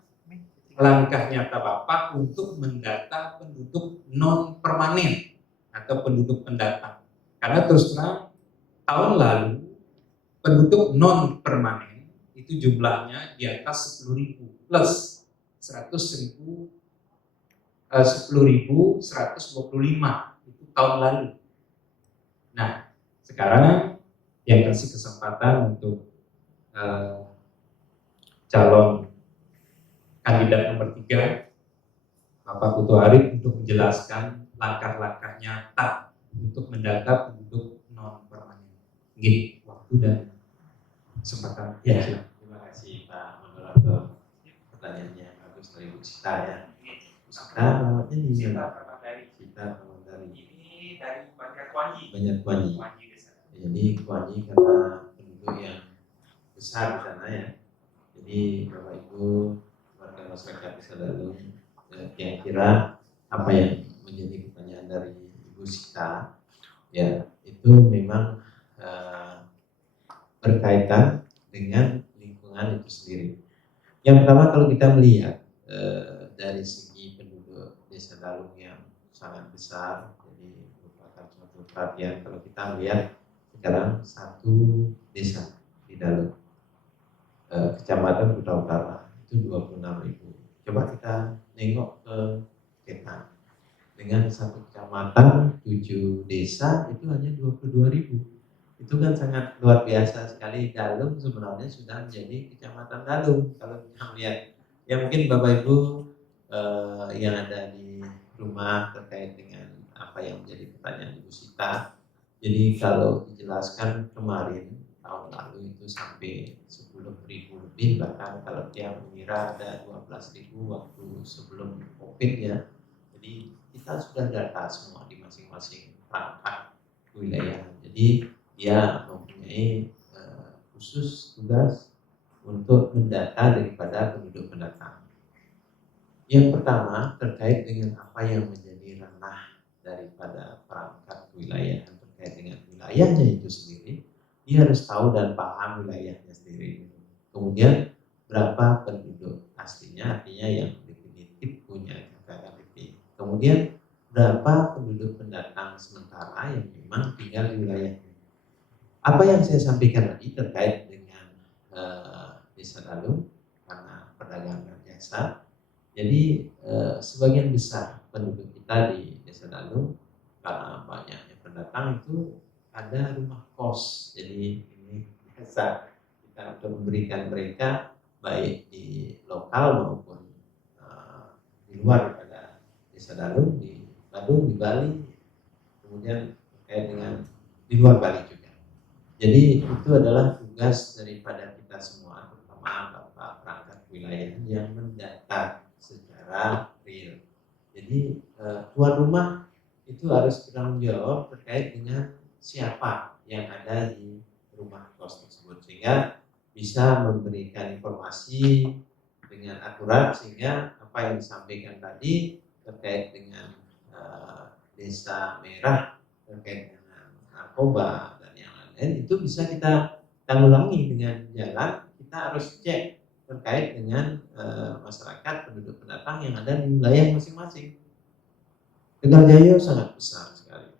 langkah nyata Bapak untuk mendata penduduk non permanen atau penduduk pendatang? Karena terus terang tahun lalu penduduk non permanen itu jumlahnya di atas 10.000 plus 10.125 itu tahun lalu. Nah, sekarang yang kasih kesempatan untuk calon kandidat nomor 3 Bapak Putu Arif untuk menjelaskan langkah-langkah nyata untuk mendata penduduk non permanen. Gini, waktu dan kesempatan. Ya, terima kasih Pak Moderator. Pertanyaannya bagus dari Bu Sita ya. Bu Sita alamatnya di mana? Sita dari Ini dari Banjar Kuanyi. Banjar Kuanyi. Jadi Kuanyi karena penduduk yang besar di sana ya. Jadi Bapak Ibu warga masyarakat Desa Dalung, kira-kira apa yang menjadi pertanyaan dari Ibu Sita ya, itu memang berkaitan dengan lingkungan itu sendiri. Yang pertama, kalau kita melihat dari segi penduduk Desa Dalung yang sangat besar, jadi merupakan suatu perhatian kalau kita melihat sekarang satu desa di Dalung, Kecamatan Kuta Utara itu 26.000. Coba kita nengok ke Ketan, dengan satu kecamatan 7 desa itu hanya 22.000. Itu kan sangat luar biasa sekali. Dalung sebenarnya sudah menjadi Kecamatan Dalung kalau kita melihat. Ya mungkin Bapak Ibu yang ada di rumah terkait dengan apa yang menjadi pertanyaan Ibu Sita. Jadi kalau dijelaskan kemarin tahun lalu itu sampai 10.000 lebih, bahkan kalau dia mengira ada 12.000 waktu sebelum COVID ya. Jadi kita sudah data semua di masing-masing perangkat wilayah. Jadi dia mempunyai khusus tugas untuk mendata daripada penduduk pendatang. Yang pertama terkait dengan apa yang menjadi ranah daripada perangkat wilayah terkait dengan wilayahnya itu sendiri. Dia harus tahu dan paham wilayahnya sendiri. Kemudian berapa penduduk aslinya, artinya yang definitif punya KTP. Kemudian berapa penduduk pendatang sementara yang memang tinggal di wilayahnya. Apa yang saya sampaikan tadi terkait dengan Desa Dalung karena perdagangan jasa. Jadi sebagian besar penduduk kita di Desa Dalung karena banyaknya pendatang itu ada rumah kos. Jadi ini biasa kita untuk memberikan mereka baik di lokal maupun di luar daripada Desa Dalung, di Badung, di Bali, kemudian terkait dengan di luar Bali juga. Jadi itu adalah tugas daripada kita semua, terutama Bapak perangkat wilayah yang mendata secara real. Jadi tuan rumah itu harus bertanggung jawab terkait dengan siapa yang ada di rumah kos tersebut, sehingga bisa memberikan informasi dengan akurat, sehingga apa yang disampaikan tadi terkait dengan desa merah, terkait dengan narkoba dan yang lain-lain itu bisa kita tanggulangi dengan jalan kita harus cek terkait dengan masyarakat penduduk pendatang yang ada di wilayah masing-masing. Tegal Jaya sangat besar sekali,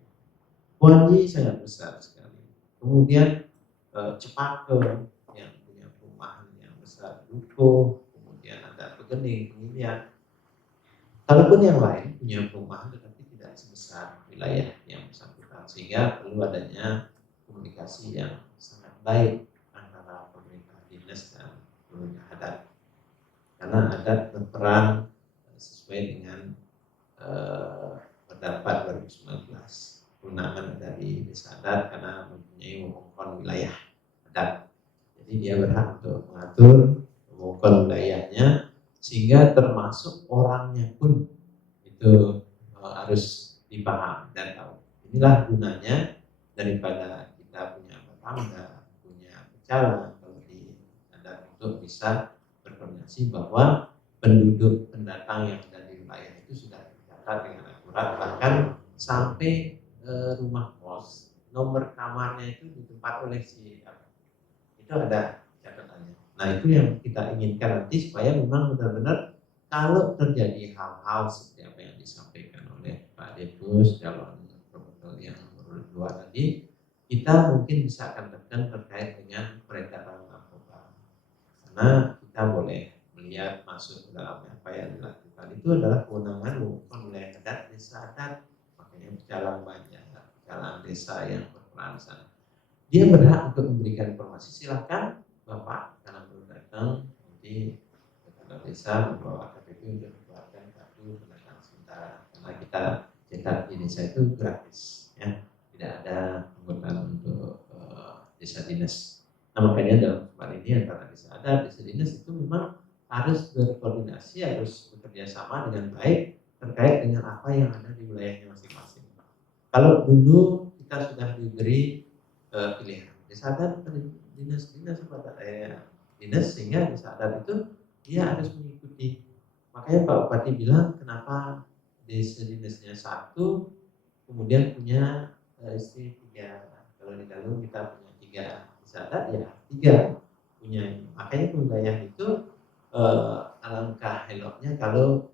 Kuanyi sangat besar sekali, kemudian Cepaka yang punya desa Dukuh, kemudian ada Pegening, Penginian. Kalaupun yang lain punya perumahan tetapi tidak sebesar wilayah yang bersangkutan, sehingga perlu adanya komunikasi yang sangat baik antara pemerintah dinas dan pemerintah adat. Karena adat berperan sesuai dengan pendapat 2019 kewenangan dari desa adat karena mempunyai wewengkon wilayah adat. Jadi dia berhak untuk mengatur wewengkon wilayahnya, sehingga termasuk orangnya pun itu harus dipahami dan tahu. Inilah gunanya daripada kita punya Batamda, punya pecalang kalau di adat untuk bisa berkoordinasi bahwa penduduk pendatang yang ada di wilayah itu sudah tercatat dengan akurat, bahkan sampai rumah kos, nomor kamarnya itu ditempati oleh si itu ada catatannya. Nah itu yang kita inginkan nanti supaya memang benar-benar kalau terjadi hal-hal seperti apa yang disampaikan oleh Pak Depus calon proposal yang nomor 2 tadi, kita mungkin bisa akan tekan terkait dengan peredaran narkoba. Karena kita boleh melihat masuk ke dalam apa yang dilakukan itu adalah kewenangan wilayah adat, desa adat. Makanya pecalang banyak, pecalang desa yang berperan sana. Dia berhak untuk memberikan informasi. Silakan Bapak karena belum datang nanti kepala desa membawa KTP untuk mengeluarkan kartu pendatang sementara. Karena kita cetak di desa itu gratis, ya, tidak ada anggaran untuk desa dinas. Nah makanya dalam kesempatan ini antara desa adat, desa dinas itu memang harus berkoordinasi, harus bekerja sama dengan baik terkait dengan apa yang ada di wilayahnya masing-masing. Kalau dulu kita sudah diberi pilihan desa adat dinas pada dinas, sehingga desa adat itu dia harus mengikuti. Makanya Pak Bupati bilang kenapa desa dinasnya 1 kemudian punya istri 3. Kalau di Dalung kita punya 3 desa adat ya 3 punya. Makanya wilayah itu alangkah eloknya kalau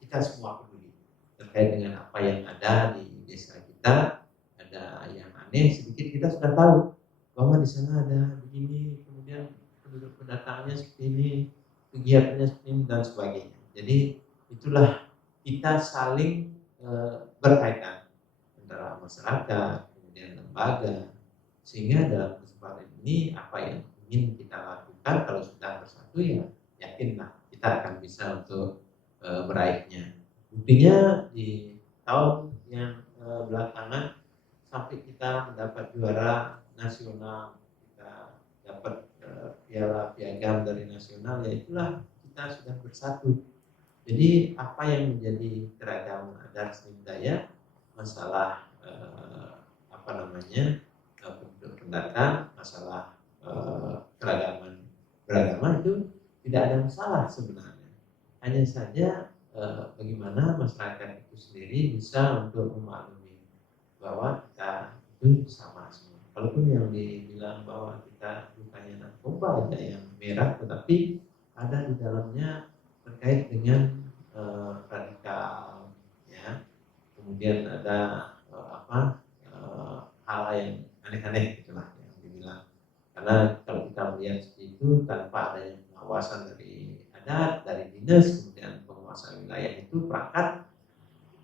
kita semua peduli terkait dengan apa yang ada di desa kita. Ada yang aneh sedikit kita sudah tahu bahwa di sana ada begini, kemudian penduduk pendatangnya seperti ini, kegiatannya seperti ini dan sebagainya. Jadi itulah kita saling berkaitan antara masyarakat, kemudian lembaga, sehingga dalam kesempatan ini apa yang ingin kita lakukan kalau sudah bersatu ya yakinlah kita akan bisa untuk meraihnya. Buktinya di tahun yang belakangan sampai kita mendapat juara nasional, kita dapat piala piagam dari nasional, ya itulah kita sudah bersatu. Jadi apa yang menjadi keragaman adat seni budaya, masalah penduduk pendatang, masalah keragaman beragama itu tidak ada masalah sebenarnya. Hanya saja bagaimana masyarakat itu sendiri bisa untuk memaklumi bahwa kita itu sama semua. Kalaupun yang dibilang bahwa kita bukannya narkoba aja yang merah, tetapi ada di dalamnya terkait dengan radikal, ya. Kemudian ada hal yang aneh-aneh gitulah yang dibilang. Karena kalau kita melihat seperti itu tanpa adanya pengawasan dari adat, dari dinas, kemudian penguasa wilayah itu perangkat,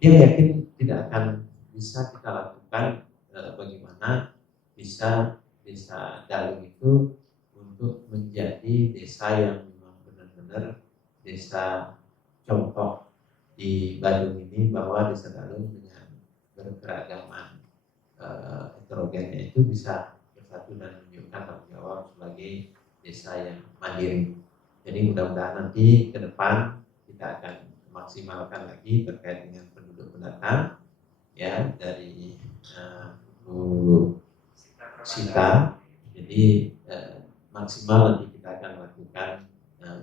dia yakin tidak akan bisa kita lakukan bagaimana bisa desa Dalung itu untuk menjadi desa yang memang benar-benar desa contoh di Bandung ini, bahwa desa Dalung dengan berkeragaman heterogennya itu bisa bersatu dan menunjukkan tanggung jawab sebagai desa yang mandiri. Jadi mudah-mudahan nanti ke depan kita akan maksimalkan lagi terkait dengan penduduk pendatang, ya, dari Bu Sita. Jadi maksimal nanti kita akan lakukan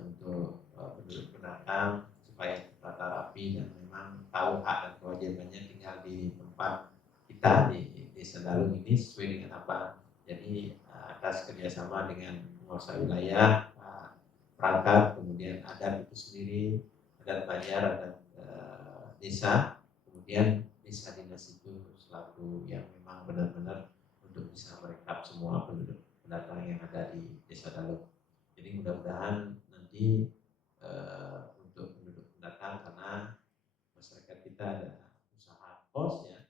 untuk penduduk pendatang supaya tertata rapi dan memang tahu hak dan kewajibannya tinggal di tempat kita di desa Dalung ini sesuai dengan apa. Jadi atas kerjasama dengan penguasa wilayah, perangkat, kemudian adat itu sendiri, adat Banjar, adat desa, kemudian desa dinas itu selaku yang memang benar-benar untuk bisa merekap semua penduduk pendatang yang ada di desa Dalung. Jadi mudah-mudahan ini untuk penduduk pendatang, karena masyarakat kita ada usaha kos ya.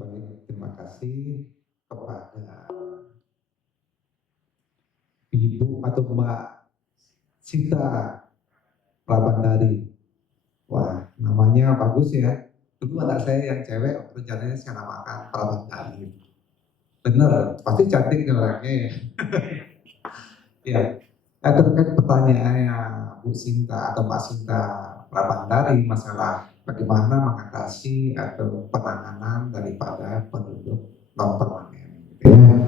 Baik, terima kasih kepada Ibu atau Mbak Sita Prabandari. Wah, namanya bagus ya. Dulu anak saya yang cewek, rencananya saya namakan Prabandari. Bener, pasti cantik nih orangnya ya. Ya, terkait pertanyaannya Bu Sinta atau Mbak Sinta Prabandari masalah bagaimana mengatasi atau penanganan daripada penduduk non permanen. Gitu ya.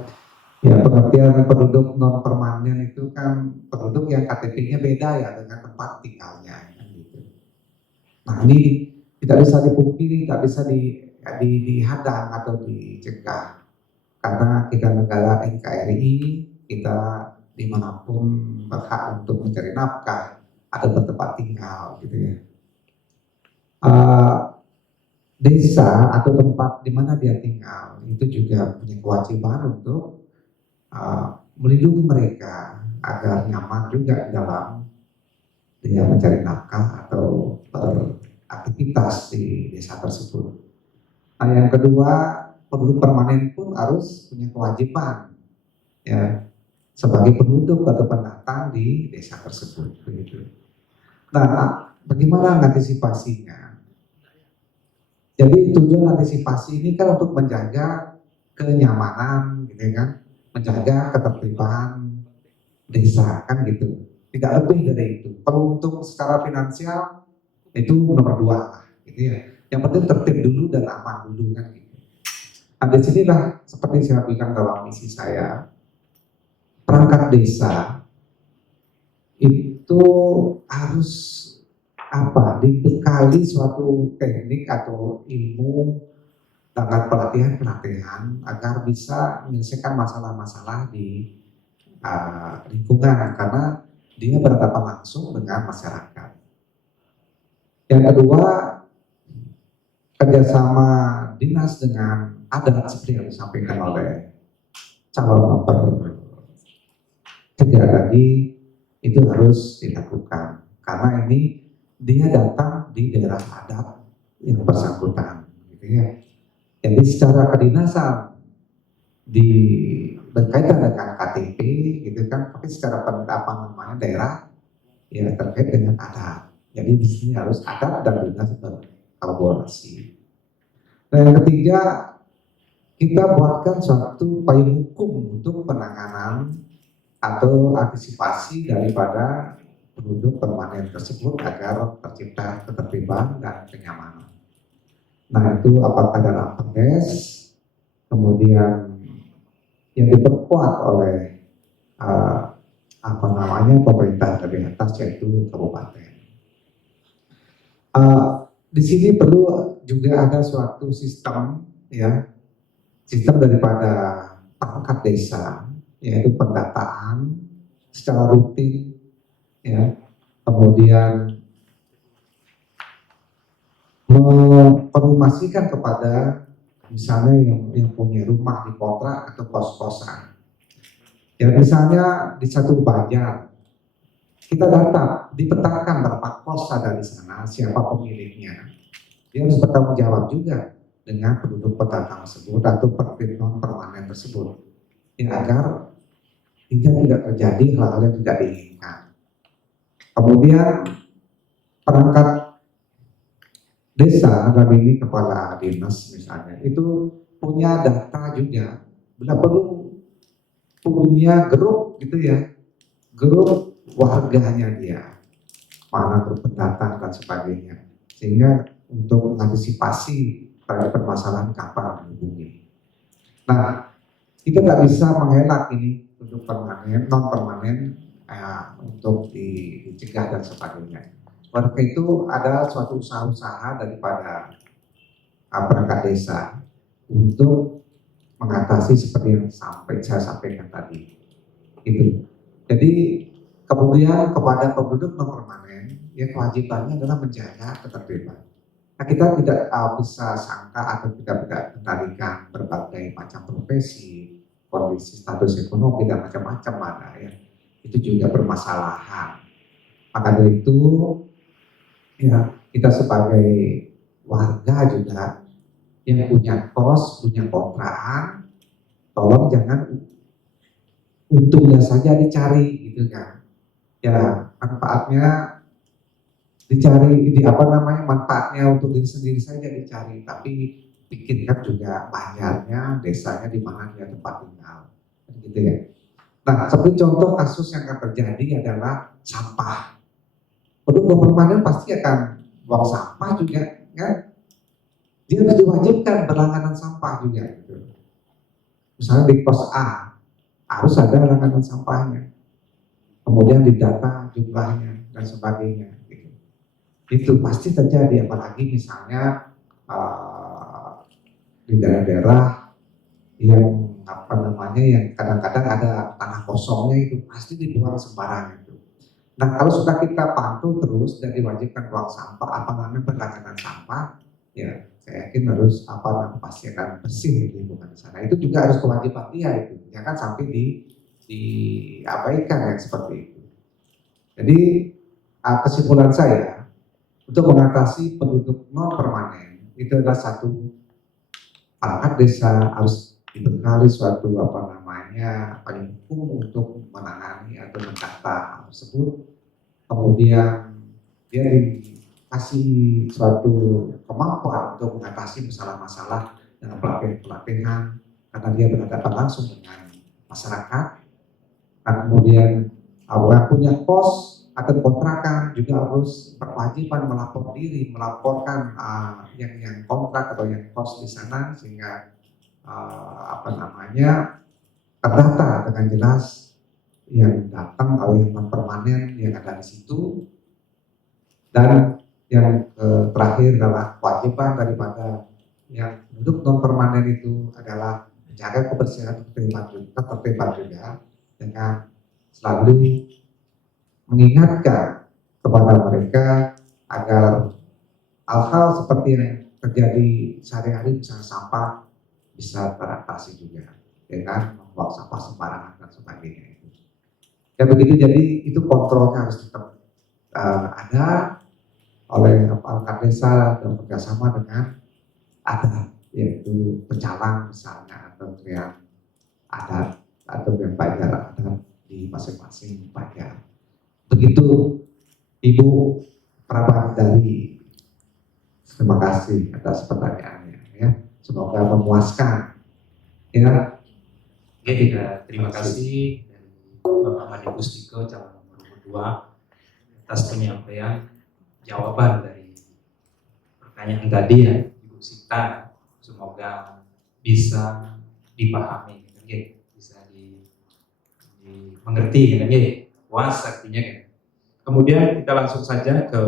Ya, pengertian penduduk non permanen itu kan penduduk yang KTP-nya beda ya dengan tempat tinggalnya. Kan gitu. Nah, ini tidak bisa dipungkiri, tidak bisa dihadang atau dicegah. Karena kita negara NKRI, kita dimanapun berhak untuk mencari nafkah atau bertempat tinggal, gitu ya. Desa atau tempat di mana dia tinggal itu juga punya kewajiban untuk melindungi mereka agar nyaman juga di dalam dia mencari nafkah atau beraktivitas di desa tersebut. Nah, yang kedua, penduduk permanen pun harus punya kewajiban ya sebagai penduduk atau pendatang di desa tersebut begitu. Nah, bagaimana antisipasinya? Jadi tujuan antisipasi ini kan untuk menjaga kenyamanan gitu kan, menjaga ketertiban desa kan gitu. Tidak lebih dari itu. Kalau untuk secara finansial itu nomor 2 lah gitu ya. Yang penting tertib dulu dan aman dulu kan gitu. Nah, disinilah seperti saya bilang dalam misi saya, perangkat desa itu harus dibekali suatu teknik atau ilmu dengan pelatihan agar bisa menyelesaikan masalah-masalah di lingkungan karena dia berhadapan langsung dengan masyarakat. Yang kedua, kerjasama dinas dengan adat seperti yang disampaikan oleh calon nomor 3 tadi itu harus dilakukan karena ini dia datang di daerah adat yang bersangkutan, gitu ya. Jadi secara kedinasan berkaitan dengan KTP, gitu kan, tapi secara daerah ya terkait dengan adat. Jadi di sini harus adat dan dinas berkolaborasi. Nah, yang ketiga, kita buatkan suatu payung hukum untuk penanganan atau antisipasi daripada penduduk permanen tersebut agar tercipta ketertiban dan kenyamanan. Nah, itu apakah dalam Perdes, kemudian yang diperkuat oleh pemerintah dari atas yaitu kabupaten. Di sini perlu juga ada suatu sistem ya, sistem daripada perangkat desa yaitu pendataan secara rutin ya, kemudian menginformasikan kepada misalnya yang punya rumah di kontrak atau kos-kosan. Ya misalnya di satu Banjar, kita data, dipetakan berapa kos ada di sana, siapa pemiliknya. Dia harus bertanggung jawab juga dengan penduduk pendatang tersebut atau non permanen tersebut, ya agar tidak terjadi hal-hal yang tidak diinginkan. Kemudian perangkat desa dan ini kepala dinas misalnya itu punya data juga, bila perlu punya grup gitu ya, grup warganya dia, mana grup pendatang dan sebagainya, sehingga untuk mengantisipasi terhadap permasalahan kapan menghubungi. Nah, kita nggak bisa mengelak ini untuk permanen, non permanen untuk dicegah dan sebagainya. Oleh itu ada suatu usaha-usaha daripada perangkat desa untuk mengatasi seperti yang saya sampaikan tadi. Itu. Jadi kemudian kepada penduduk non permanen, ya kewajibannya adalah menjaga ketertiban. Nah, kita tidak bisa sangka atau tidak kendalikan berbagai macam profesi, kondisi status ekonomi dan macam-macam ada ya. itu juga permasalahan. Maka dari itu ya kita sebagai warga juga yang punya kos, punya kontrakan, tolong jangan untungnya saja dicari gitu kan. Ya manfaatnya dicari, manfaatnya untuk diri sendiri saja dicari, tapi pikirkan juga bayarnya desanya di mana dia tempat tinggal, gitu ya. Nah, seperti contoh kasus yang akan terjadi adalah sampah. Penduduk permanen pasti akan buang sampah juga, kan? Dia harus diwajibkan berlangganan sampah juga. Gitu. Misalnya di pos A harus ada langganan sampahnya, kemudian didata jumlahnya dan sebagainya. Gitu. Itu pasti terjadi, apalagi misalnya di daerah-daerah yang yang kadang-kadang ada tanah kosongnya itu pasti dibuang sembarangan itu. Nah, kalau sudah kita pantau terus dan diwajibkan buang sampah, berlangganan sampah, ya saya yakin harus pasti akan bersih di lingkungan sana. Itu juga harus kewajiban dia itu, jangan sampai diabaikan yang seperti itu. Jadi kesimpulan saya untuk mengatasi penduduk non permanen itu adalah satu, perangkat desa harus dibekali suatu payung hukum untuk menangani atau mendata hal tersebut. Kemudian dia dikasih suatu kemampuan untuk mengatasi masalah-masalah dengan pelatihan karena dia berhadapan langsung dengan masyarakat. Dan kemudian orang punya kos atau kontrakan juga harus berkewajiban melaporkan yang kontrak atau yang kos di sana, sehingga terdata dengan jelas yang datang atau yang non permanen yang ada di situ. Dan yang terakhir adalah kewajiban daripada yang penduduk non permanen itu adalah menjaga kebersihan ketertiban juga, dengan selalu mengingatkan kepada mereka agar hal-hal seperti yang terjadi sehari-hari, misalnya sampah, bisa teratasi juga dengan membuang sampah sembarangan dan sebagainya itu. Ya begitu, jadi itu kontrolnya harus tetap ada oleh perangkat desa dan bekerjasama dengan adat, yaitu pecalang misalnya, atau yang adat atau yang pagar adat di masing-masing pagar. Begitu Ibu Prabandari. Terima kasih atas pertanyaannya ya. Semoga memuaskan ya. Oke, terima kasih dari Bapak Made Pustiko calon nomor 2 atas penyampaian jawaban dari pertanyaan tadi ya Ibu Sita. Semoga bisa dipahami, bisa dimengerti, puas artinya kan. Kemudian kita langsung saja ke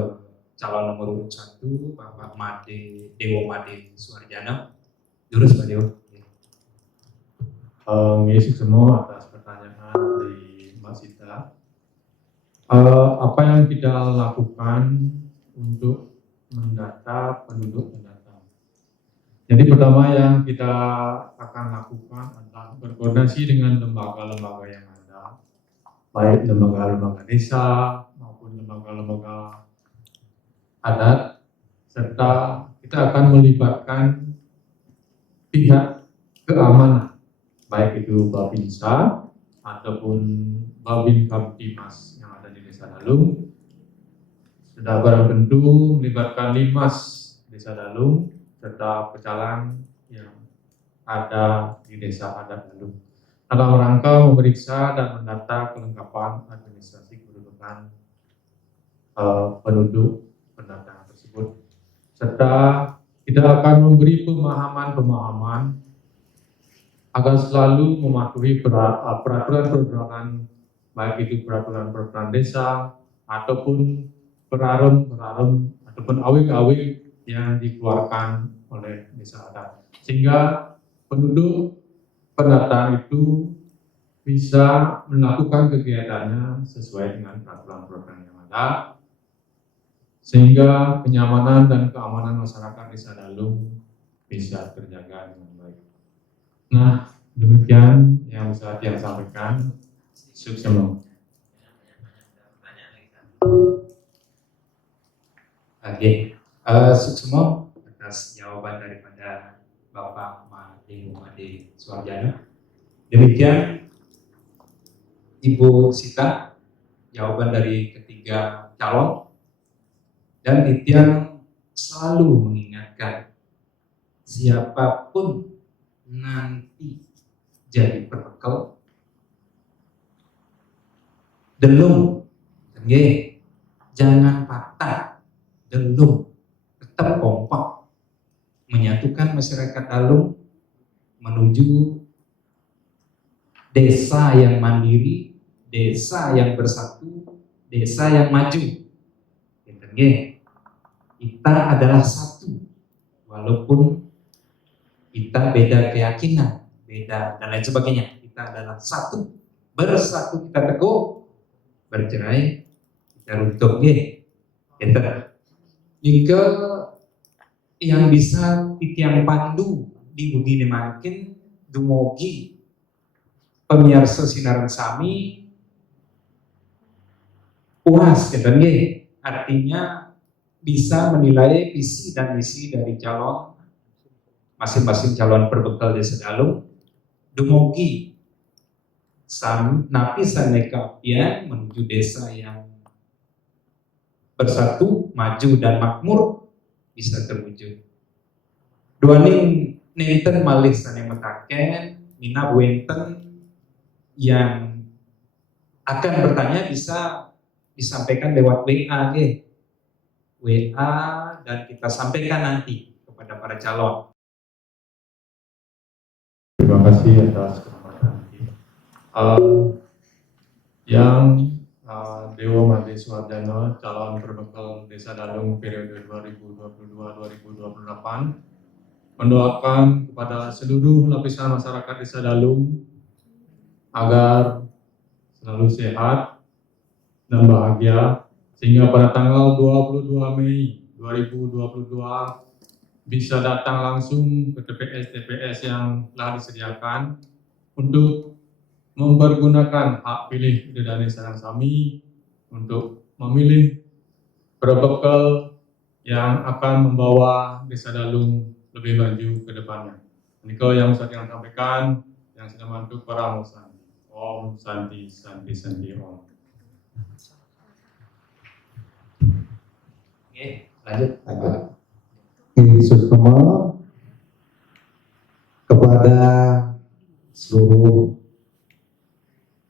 calon nomor 1 Bapak Dewo Made Suharjana. Jurus Pak Dewo. Mengisi semua atas pertanyaan dari Mbak Sita. Apa yang kita lakukan untuk mendata penduduk pendatang? Jadi pertama yang kita akan lakukan adalah berkoordinasi dengan lembaga-lembaga yang ada, baik lembaga-lembaga desa maupun lembaga-lembaga adat, serta kita akan melibatkan pihak keamanan, baik itu Babinsa ataupun Babin Kamtimas yang ada di Desa Dalung. Sudah barang tentu melibatkan Limas Desa Dalung serta pecalang yang ada di Desa Adat Dalung dalam rangka memeriksa dan mendata kelengkapan administrasi kependudukan penduduk pendatang tersebut, serta kita akan memberi pemahaman agar selalu mematuhi peraturan-peraturan, baik itu peraturan desa ataupun perarum ataupun awik-awik yang dikeluarkan oleh desa adat, sehingga penduduk pendatang itu bisa melakukan kegiatannya sesuai dengan peraturan-peraturan yang ada, sehingga kenyamanan dan keamanan masyarakat Desa Dalung bisa terjaga dengan baik. Nah, demikian yang bisa saya sampaikan. Sukses. Oke, Sukmo atas jawaban daripada Bapak Made Suarjana. Demikian Ibu Sita, jawaban dari ketiga calon, dan Titian selalu mengingatkan siapapun nanti jadi perbekal, delung, jangan patah, delung, tetap kompak menyatukan masyarakat Dalung menuju desa yang mandiri, desa yang bersatu, desa yang maju. Kita adalah satu, walaupun kita beda keyakinan, beda dan lain sebagainya. Kita adalah satu, bersatu kita teguh, bercerai kita runtuh. Jika yang bisa titiang pandu di begini makin dumugi pemirsa Sinaran Sami puas artinya bisa menilai visi dan misi dari calon masing-masing calon perbekal desa Dalung dumugi napi saneka pian menuju desa yang bersatu, maju dan makmur bisa terwujud. Duaning nenten malih saneng metaken mina wenten yang akan bertanya bisa disampaikan lewat WA dan kita sampaikan nanti kepada para calon. Terima kasih atas kesempatan ini. Yang Dewa Made Suarjana, calon perbekal Desa Dalung periode 2022-2028, mendoakan kepada seluruh lapisan masyarakat Desa Dalung agar selalu sehat dan bahagia, sehingga pada tanggal 22 Mei 2022 bisa datang langsung ke TPS yang telah disediakan untuk mempergunakan hak pilih Dedane Sarang Sami untuk memilih perbekal yang akan membawa Desa Dalung lebih maju ke depannya. Ini yang saya ingin sampaikan, yang sudah mantuk para Santi. Om Santi Santi Santi Om. Oke, lanjut. Sukma kepada seluruh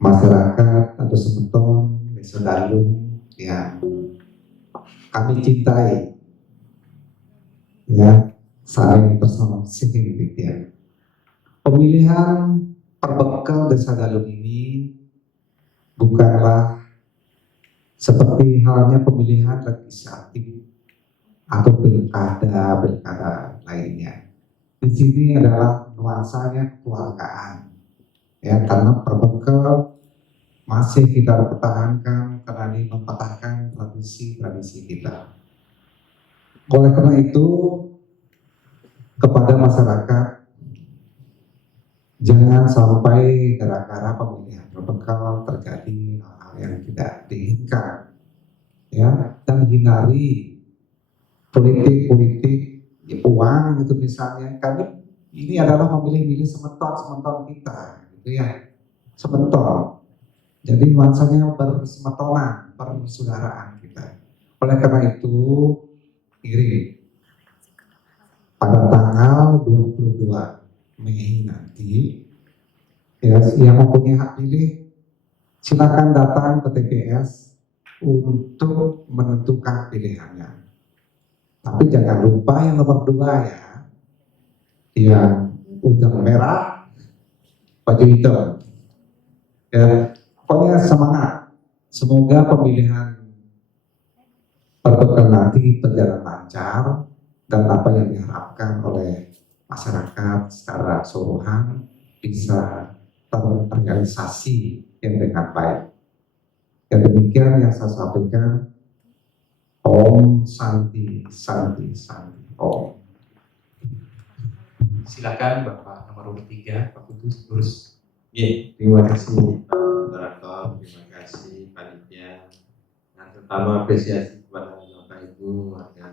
masyarakat atau semeton Desa Dalung yang kami cintai, ya, saling bersama ya. Pemilihan perbekal Desa Dalung ini bukanlah seperti halnya pemilihan legislatif atau pilkada lainnya. Di sini adalah nuansanya kekeluargaan, ya, karena perbekal masih kita pertahankan karena ini mempertahankan tradisi kita. Oleh karena itu, kepada masyarakat, jangan sampai gara-gara pemilihan perbekal terjadi hal yang tidak diinginkan, ya, dan hindari politik uang itu misalnya, karena ini adalah memilih-milih semeton kita, gitu ya, semeton. Jadi nuansanya bersemetonan, persaudaraan kita. Oleh karena itu, iri pada tanggal 22 Mei nanti, ya, yang mempunyai hak pilih silakan datang ke TPS untuk menentukan pilihannya. Tapi jangan lupa yang nomor 2 ya, yang ujung merah, baju hitam. Ya, pokoknya semangat. Semoga pemilihan perbekal nanti berjalan lancar dan apa yang diharapkan oleh masyarakat secara keseluruhan bisa terrealisasi yang dengan baik. Yang demikian yang saya sampaikan. Om Santi Santi Santi Om. Silakan Bapak nomor 3, Pak Kudus terus. Terima kasih Pak Moderator, terima kasih panitia, dan terutama apresiasi kepada Bapak Ibu warga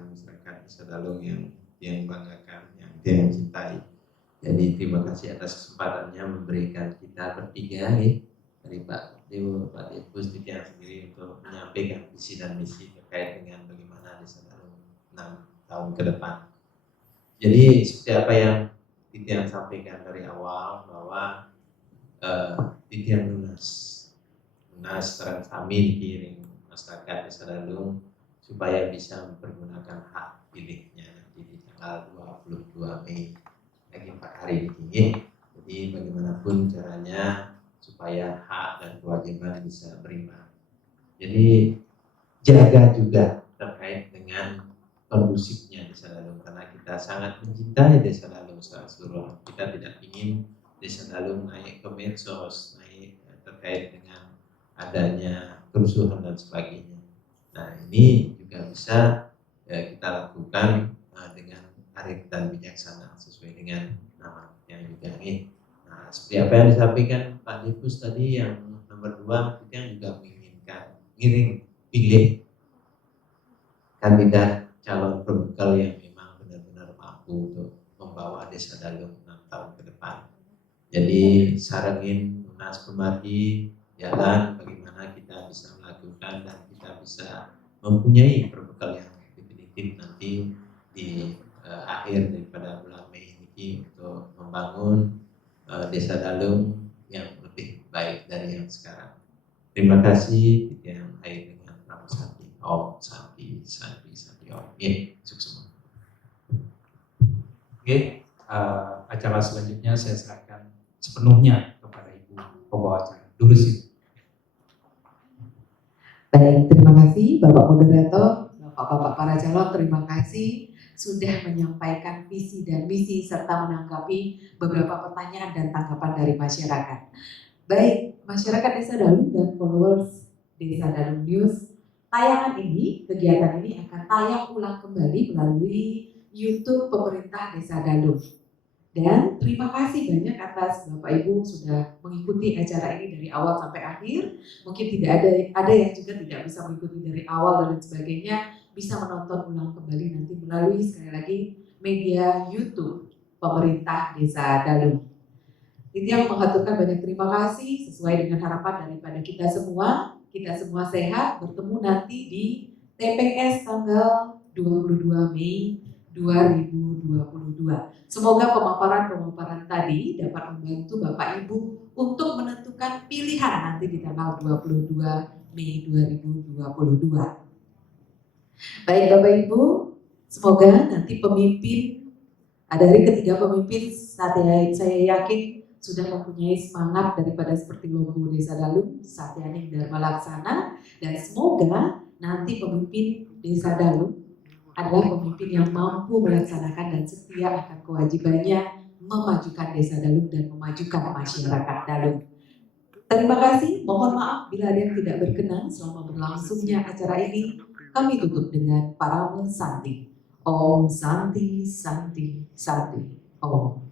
Desa Dalung yang Tiang banggakan, yang Tiang cintai. Jadi terima kasih atas kesempatannya memberikan kita bertiga dari Pak Dewo, Pak Depus, Tiang sendiri untuk menyampaikan visi dan misi terkait dengan bagaimana Desa Dalung 6 tahun ke depan. Jadi seperti apa yang Tiang sampaikan dari awal bahwa Tiang lunas terang kami dikiring masyarakat Desa Dalung supaya bisa mempergunakan hak pilihnya nanti di tanggal 22 Mei lagi 4 hari ini. Jadi bagaimanapun caranya supaya hak dan kewajiban bisa berimbang. Jadi jaga juga terkait dengan kondusifnya Desa Dalung, karena kita sangat mencintai Desa Dalung secara keseluruhan. Kita tidak ingin Desa Dalung naik ke medsos, naik terkait dengan adanya kerusuhan dan sebagainya. Nah, ini juga bisa kita lakukan dengan arif dan bijaksana sesuai dengan nama yang juga ini. Nah, seperti apa yang disampaikan Pak Depus tadi yang nomor 2, kita juga menginginkan pilih kandidat calon pembekal yang memang benar-benar mampu untuk membawa Desa Dalung 6 tahun ke depan. Jadi sarangin lunas kemari jalan bagaimana kita bisa melakukan dan kita bisa mempunyai perbekal yang definitif nanti di akhir daripada bulan Mei ini untuk membangun Desa Dalung yang lebih baik dari yang sekarang. Terima kasih. Yang akhir dengan Pramu Santi. Om Santi Santi Santi Om. Sukses. Oke, acara selanjutnya saya serahkan sepenuhnya kepada Ibu pembawa acara. Durus. Baik, terima kasih Bapak Moderator, Bapak-Bapak para calon, terima kasih sudah menyampaikan visi dan misi serta menanggapi beberapa pertanyaan dan tanggapan dari masyarakat. Baik, masyarakat Desa Dalung dan followers Desa Dalung News, tayangan ini, kegiatan ini akan tayang ulang kembali melalui YouTube pemerintah Desa Dalung. Dan terima kasih banyak atas Bapak Ibu sudah mengikuti acara ini dari awal sampai akhir. Mungkin tidak ada yang juga tidak bisa mengikuti dari awal dan lain sebagainya, bisa menonton ulang kembali nanti melalui sekali lagi media YouTube pemerintah Desa Dalung. Ini yang mengaturkan banyak terima kasih sesuai dengan harapan daripada kita semua sehat, bertemu nanti di TPS tanggal 22 Mei 2022. Semoga pemaparan tadi dapat membantu Bapak Ibu untuk menentukan pilihan nanti di tanggal 22 Mei 2022. Baik Bapak Ibu, semoga nanti pemimpin, dari ketiga pemimpin saya yakin sudah mempunyai semangat daripada seperti logo Desa Dalung, Satyaning Dharma Laksana, dan semoga nanti pemimpin Desa Dalung adalah pemimpin yang mampu melaksanakan dan setia akan kewajibannya memajukan Desa Dalung dan memajukan masyarakat Dalung. Terima kasih, mohon maaf bila ada yang tidak berkenan selama berlangsungnya acara ini. Kami tutup dengan Pramu Santi. Om Santi Santi Santi. Om.